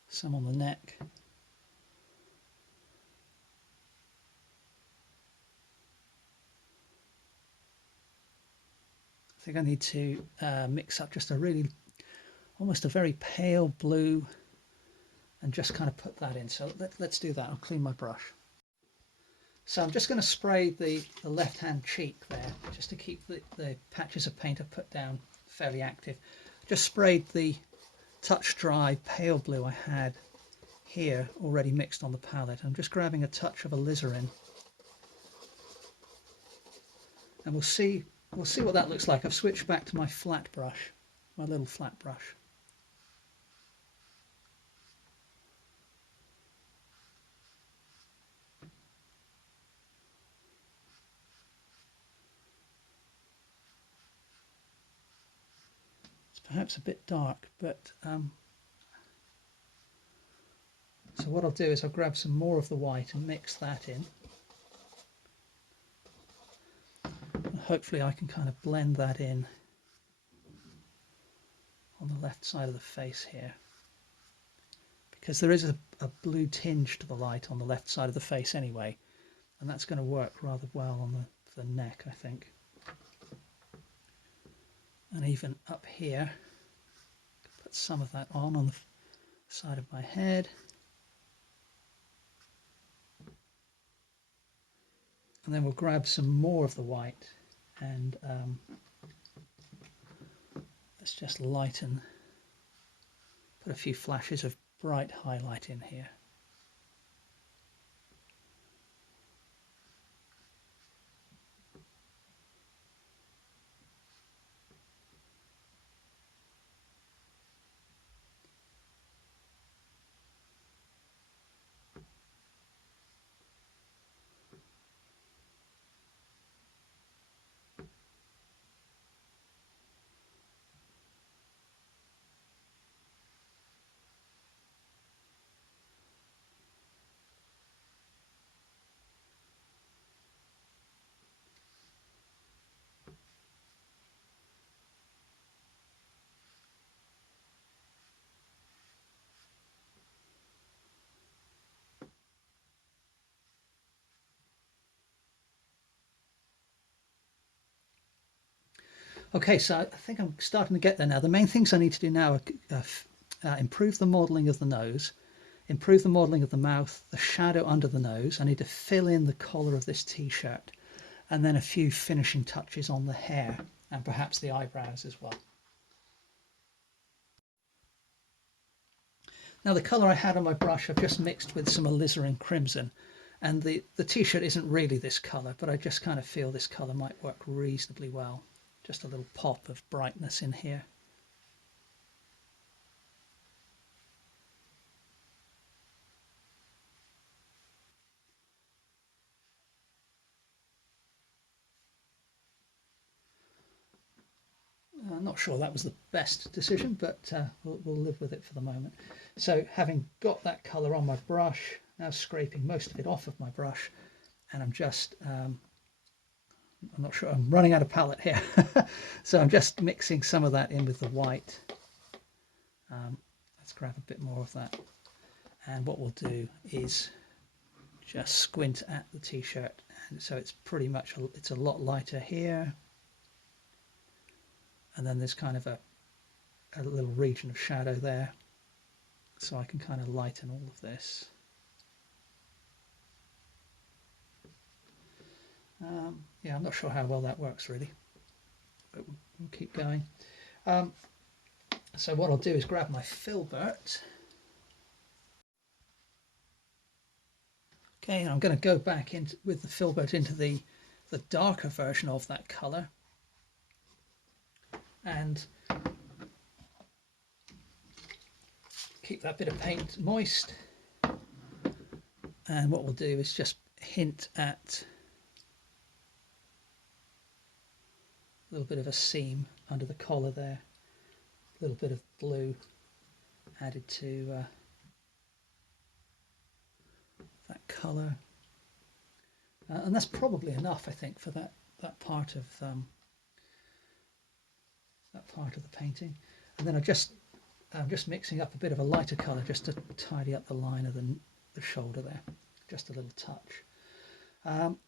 Some on the neck. I think I need to mix up just a really, almost a very pale blue, and just kind of put that in. So let's do that. I'll clean my brush. So I'm just going to spray the left-hand cheek there, just to keep the patches of paint I put down fairly active. Just sprayed the touch dry pale blue I had here already mixed on the palette. I'm just grabbing a touch of alizarin, and we'll see what that looks like. I've switched back to my flat brush, my little flat brush. It's perhaps a bit dark, but so what I'll do is I'll grab some more of the white and mix that in. And hopefully I can kind of blend that in on the left side of the face here, because there is a blue tinge to the light on the left side of the face anyway, and that's going to work rather well on the neck, I think. And even up here, put some of that on the side of my head. And then we'll grab some more of the white and let's just lighten, put a few flashes of bright highlight in here. Okay, so I think I'm starting to get there now. The main things I need to do now are improve the modelling of the nose, improve the modelling of the mouth, the shadow under the nose. I need to fill in the collar of this t-shirt, and then a few finishing touches on the hair and perhaps the eyebrows as well. Now the colour I had on my brush I've just mixed with some alizarin crimson, and the t-shirt isn't really this colour, but I just kind of feel this colour might work reasonably well. Just a little pop of brightness in here. I'm not sure that was the best decision, but we'll live with it for the moment. So having got that colour on my brush, now scraping most of it off of my brush, and I'm just, I'm not sure, I'm running out of palette here. So I'm just mixing some of that in with the white. Let's grab a bit more of that. And what we'll do is just squint at the t-shirt. And so it's pretty much, it's a lot lighter here. And then there's kind of a little region of shadow there. So I can kind of lighten all of this. Yeah, I'm not sure how well that works really, but we'll keep going. So what I'll do is grab my filbert. Okay, and I'm going to go back into with the filbert into the darker version of that colour, and keep that bit of paint moist. And what we'll do is just hint at a little bit of a seam under the collar there, a little bit of blue added to that colour, and that's probably enough, I think, for that part of the painting. And then I'm just mixing up a bit of a lighter colour just to tidy up the line of the shoulder there, just a little touch.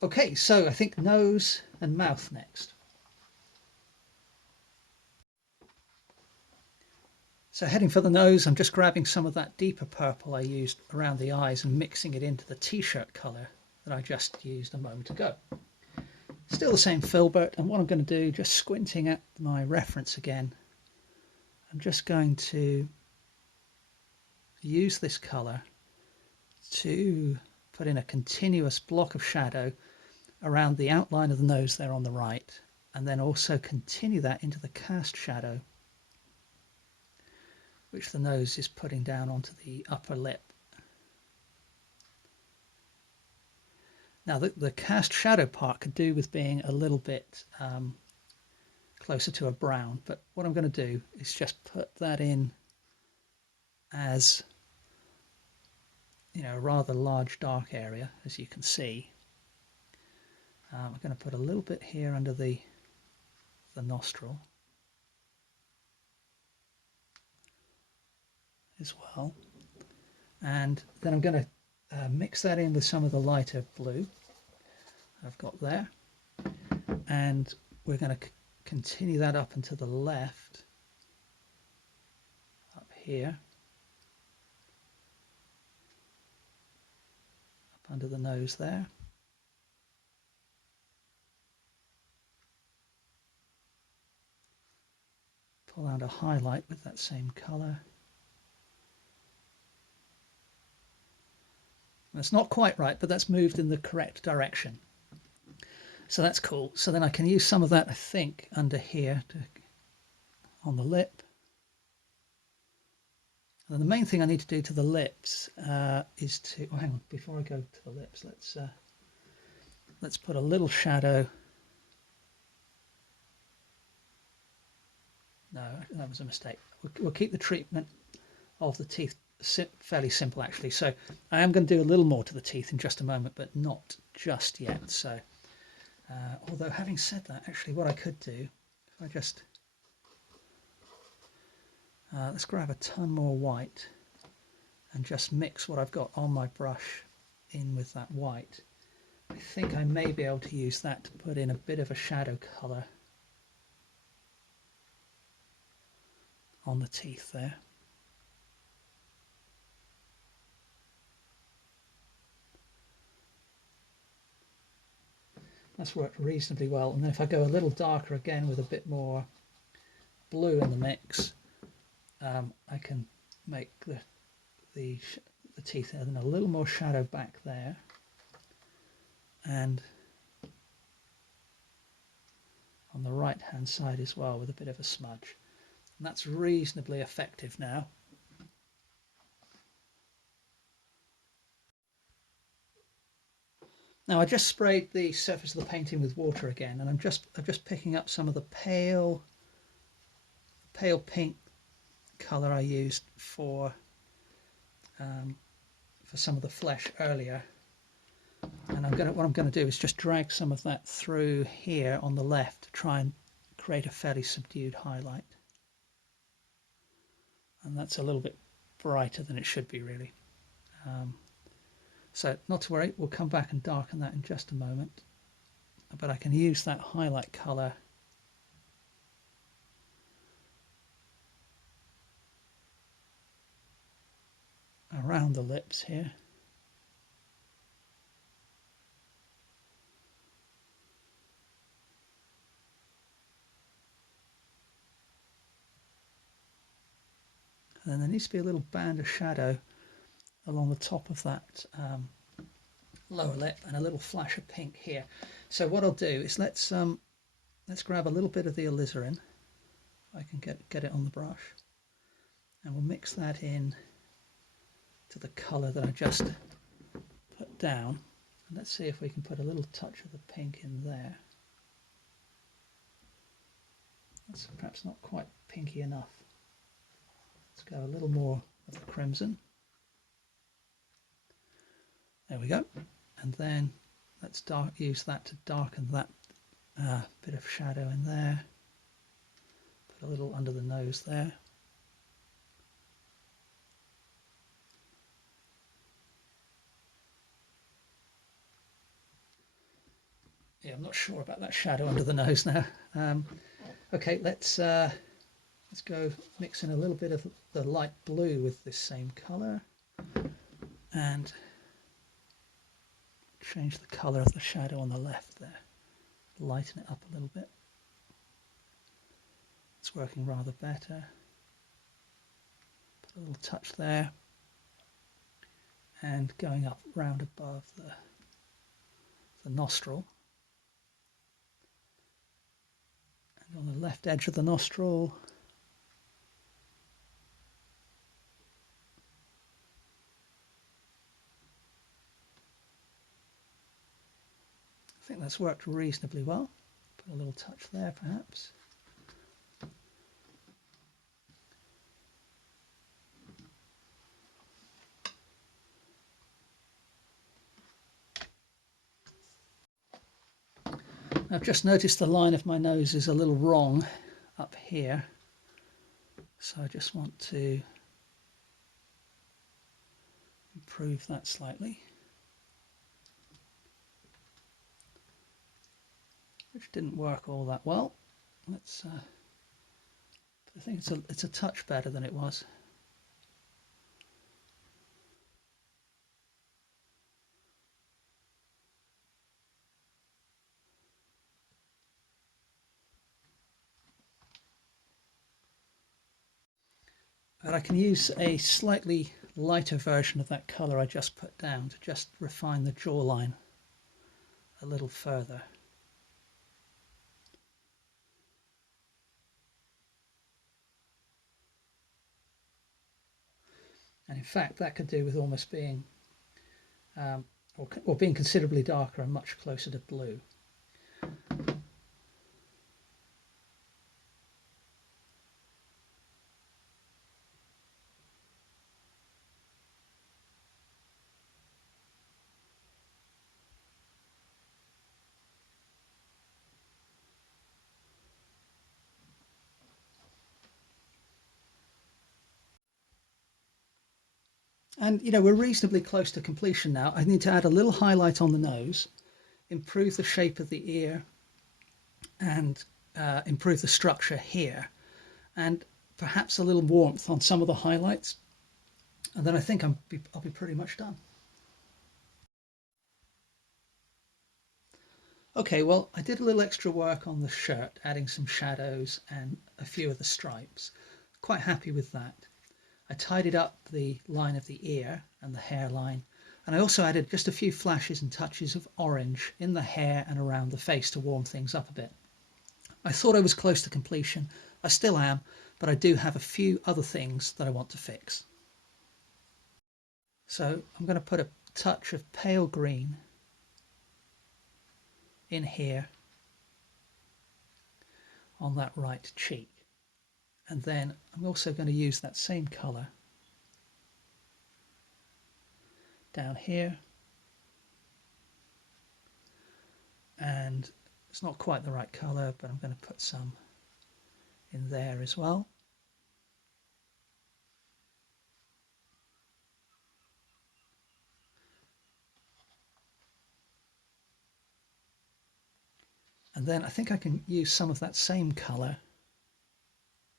Okay, so I think nose and mouth next. So heading for the nose, I'm just grabbing some of that deeper purple I used around the eyes and mixing it into the t-shirt colour that I just used a moment ago. Still the same filbert, and what I'm going to do, just squinting at my reference again, I'm just going to use this colour to put in a continuous block of shadow around the outline of the nose there on the right, and then also continue that into the cast shadow which the nose is putting down onto the upper lip. Now the cast shadow part could do with being a little bit closer to a brown, but what I'm going to do is just put that in as, you know, a rather large dark area, as you can see. I'm going to put a little bit here under the nostril as well, and then I'm going to mix that in with some of the lighter blue I've got there, and we're going to continue that up and to the left, up here, up under the nose there. Pull out a highlight with that same colour. That's not quite right, but that's moved in the correct direction. So that's cool. So then I can use some of that, I think, under here on the lip. And then the main thing I need to do to the lips is to, oh, hang on, before I go to the lips, let's put a little shadow. No, that was a mistake. We'll keep the treatment of the teeth fairly simple, actually. So I am going to do a little more to the teeth in just a moment, but not just yet. So although having said that, actually what I could do, if I just let's grab a ton more white and just mix what I've got on my brush in with that white. I think I may be able to use that to put in a bit of a shadow colour on the teeth there. That's worked reasonably well. And then if I go a little darker again with a bit more blue in the mix, I can make the teeth and a little more shadow back there, and on the right hand side as well with a bit of a smudge. And that's reasonably effective now. Now I just sprayed the surface of the painting with water again, and I'm just picking up some of the pale pale pink colour I used for some of the flesh earlier, and what I'm going to do is just drag some of that through here on the left to try and create a fairly subdued highlight. And that's a little bit brighter than it should be, really. So not to worry, we'll come back and darken that in just a moment, but I can use that highlight colour around the lips here. And then there needs to be a little band of shadow along the top of that lower lip, and a little flash of pink here. So what I'll do is let's grab a little bit of the alizarin. I can get it on the brush, and we'll mix that in to the colour that I just put down. And let's see if we can put a little touch of the pink in there. That's perhaps not quite pinky enough. Let's go a little more of the crimson. There we go. And then let's use that to darken that bit of shadow in there. Put a little under the nose there. Yeah, I'm not sure about that shadow under the nose now. Okay, let's go mix in a little bit of the light blue with this same colour, and change the colour of the shadow on the left there. Lighten it up a little bit. It's working rather better. Put a little touch there, and going up round above the nostril. And on the left edge of the nostril, I think that's worked reasonably well. Put a little touch there perhaps. I've just noticed the line of my nose is a little wrong up here, so I just want to improve that slightly, which didn't work all that well. Let's I think it's a touch better than it was. But I can use a slightly lighter version of that colour I just put down to just refine the jawline a little further. And in fact, that could do with almost being, or being considerably darker and much closer to blue. And you know, we're reasonably close to completion now. I need to add a little highlight on the nose, improve the shape of the ear, and improve the structure here, and perhaps a little warmth on some of the highlights. And then I think I'll be pretty much done. Okay, well, I did a little extra work on the shirt, adding some shadows and a few of the stripes. Quite happy with that. I tidied up the line of the ear and the hairline, and I also added just a few flashes and touches of orange in the hair and around the face to warm things up a bit. I thought I was close to completion. I still am, but I do have a few other things that I want to fix. So I'm going to put a touch of pale green in here on that right cheek. And then I'm also going to use that same colour down here, and it's not quite the right colour, but I'm going to put some in there as well. And then I think I can use some of that same colour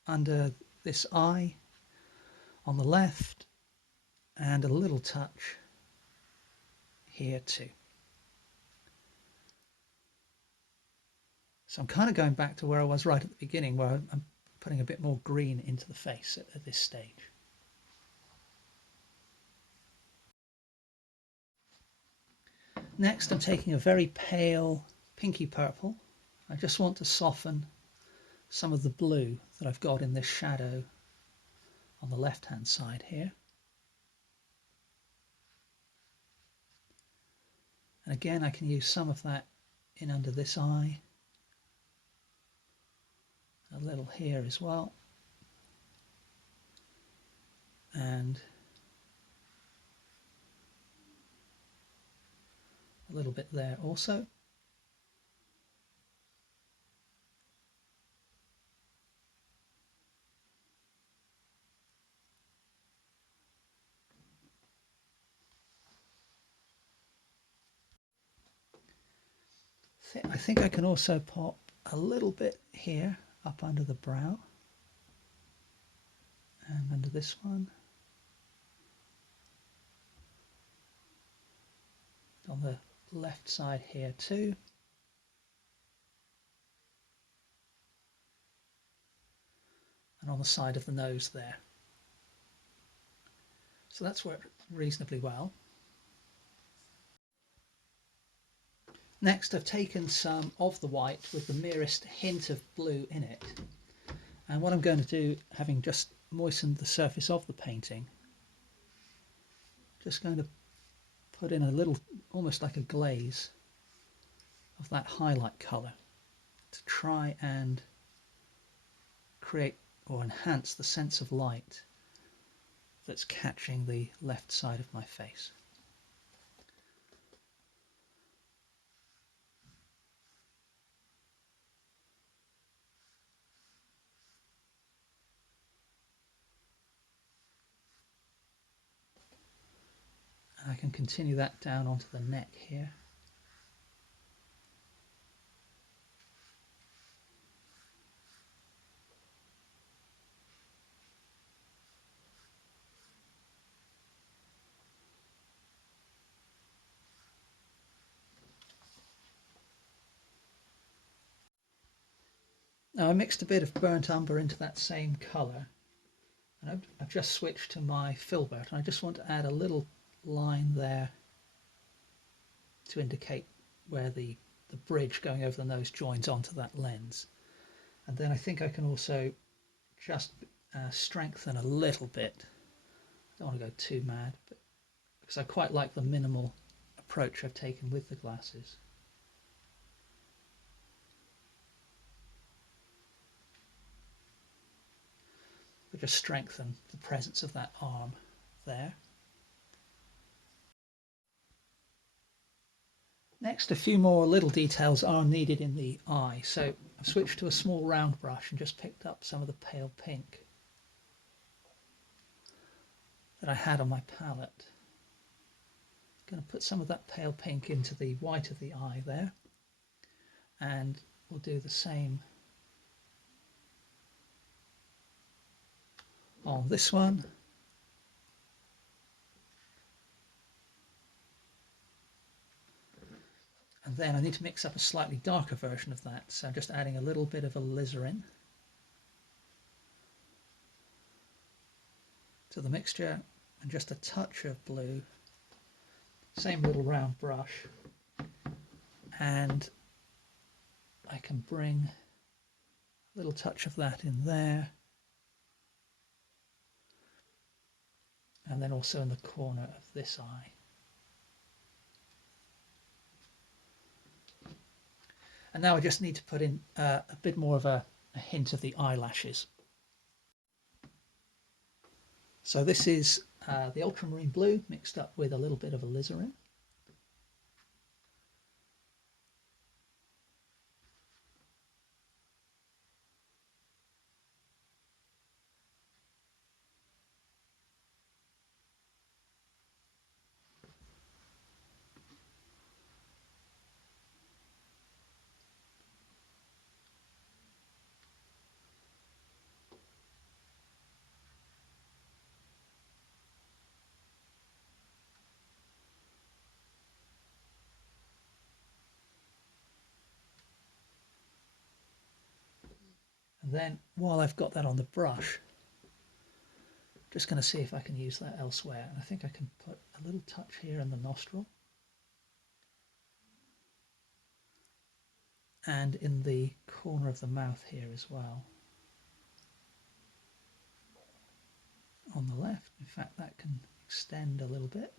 under this eye on the left, and a little touch here too. So I'm kind of going back to where I was right at the beginning, where I'm putting a bit more green into the face at this stage. Next, I'm taking a very pale pinky purple. I just want to soften some of the blue that I've got in this shadow on the left hand side here. And again, I can use some of that in under this eye, a little here as well, and a little bit there also. I think I can also pop a little bit here up under the brow and under this one, on the left side here too, and on the side of the nose there. So that's worked reasonably well. Next, I've taken some of the white with the merest hint of blue in it, and what I'm going to do, having just moistened the surface of the painting, just going to put in a little, almost like a glaze of that highlight colour to try and create or enhance the sense of light that's catching the left side of my face. And I can continue that down onto the neck here. Now I mixed a bit of burnt umber into that same colour, and I've just switched to my filbert, and I just want to add a little line there to indicate where the bridge going over the nose joins onto that lens. And then I think I can also just strengthen a little bit. I don't want to go too mad, but because I quite like the minimal approach I've taken with the glasses. But just strengthen the presence of that arm there. Next, a few more little details are needed in the eye. So I've switched to a small round brush and just picked up some of the pale pink that I had on my palette. I'm going to put some of that pale pink into the white of the eye there, and we'll do the same on this one. And then I need to mix up a slightly darker version of that, so I'm just adding a little bit of alizarin to the mixture and just a touch of blue. Same little round brush, and I can bring a little touch of that in there, and then also in the corner of this eye. And now I just need to put in a bit more of a hint of the eyelashes. So this is the ultramarine blue mixed up with a little bit of alizarin. And then while I've got that on the brush, just going to see if I can use that elsewhere. And I think I can put a little touch here in the nostril and in the corner of the mouth here as well. On the left, in fact, that can extend a little bit.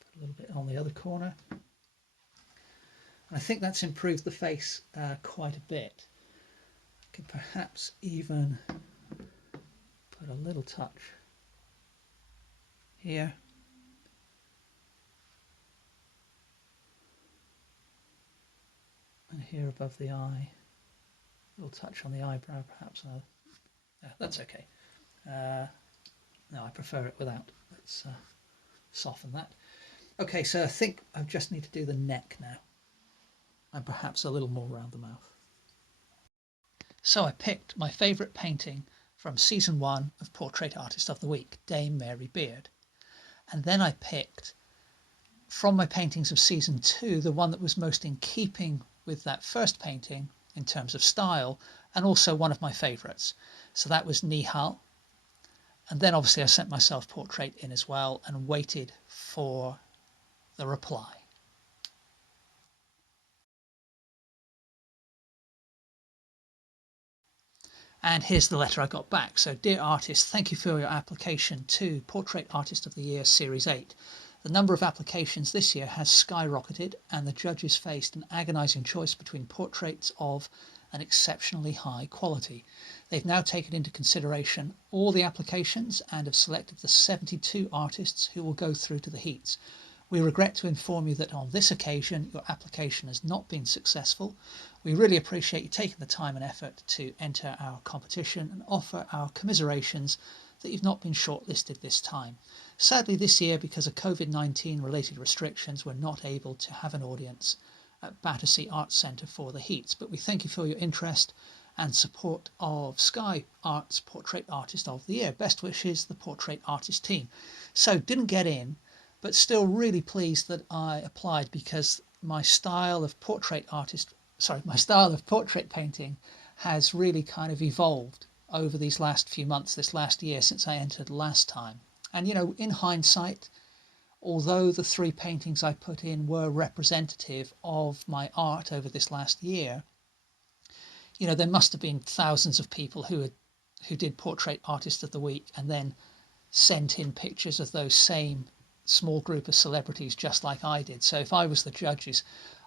Put a little bit on the other corner. And I think that's improved the face quite a bit. I could perhaps even put a little touch here. And here above the eye. A little touch on the eyebrow, perhaps. Yeah, that's okay. No, I prefer it without. Let's soften that. Okay, so I think I just need to do the neck now. And perhaps a little more around the mouth. So I picked my favourite painting from season 1 of Portrait Artist of the Week, Dame Mary Beard. And then I picked from my paintings of season 2 the one that was most in keeping with that first painting in terms of style, and also one of my favourites. So that was Nihal. And then obviously I sent my self-portrait in as well and waited for the reply. And here's the letter I got back. So, dear artist, thank you for your application to Portrait Artist of the Year Series 8. The number of applications this year has skyrocketed, and the judges faced an agonising choice between portraits of an exceptionally high quality. They've now taken into consideration all the applications and have selected the 72 artists who will go through to the heats. We regret to inform you that on this occasion your application has not been successful. We really appreciate you taking the time and effort to enter our competition and offer our commiserations that you've not been shortlisted this time. Sadly this year, because of COVID-19 related restrictions, we're not able to have an audience at Battersea Arts Centre for the heats, but we thank you for your interest and support of Sky Arts Portrait Artist of the Year. Best wishes, the Portrait Artist team. So didn't get in, but still really pleased that I applied, because my style of portrait painting has really kind of evolved over these last few months, this last year since I entered last time. And you know, in hindsight, although the 3 paintings I put in were representative of my art over this last year, you know, there must have been thousands of people who did Portrait Artist of the Week and then sent in pictures of those same small group of celebrities just like I did. So if I was the judges,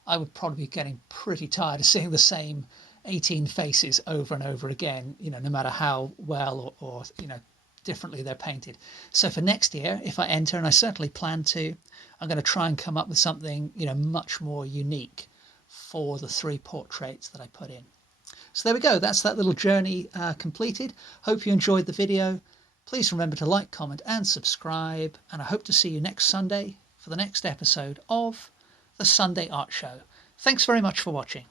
I would probably be getting pretty tired of seeing the same 18 faces over and over again, you know, no matter how well or you know, differently they're painted. So for next year, if I enter, and I certainly plan to, I'm going to try and come up with something, you know, much more unique for the 3 portraits that I put in. So there we go. That's that little journey completed. Hope you enjoyed the video. Please remember to like, comment and subscribe, and I hope to see you next Sunday for the next episode of the Sunday Art Show. Thanks very much for watching.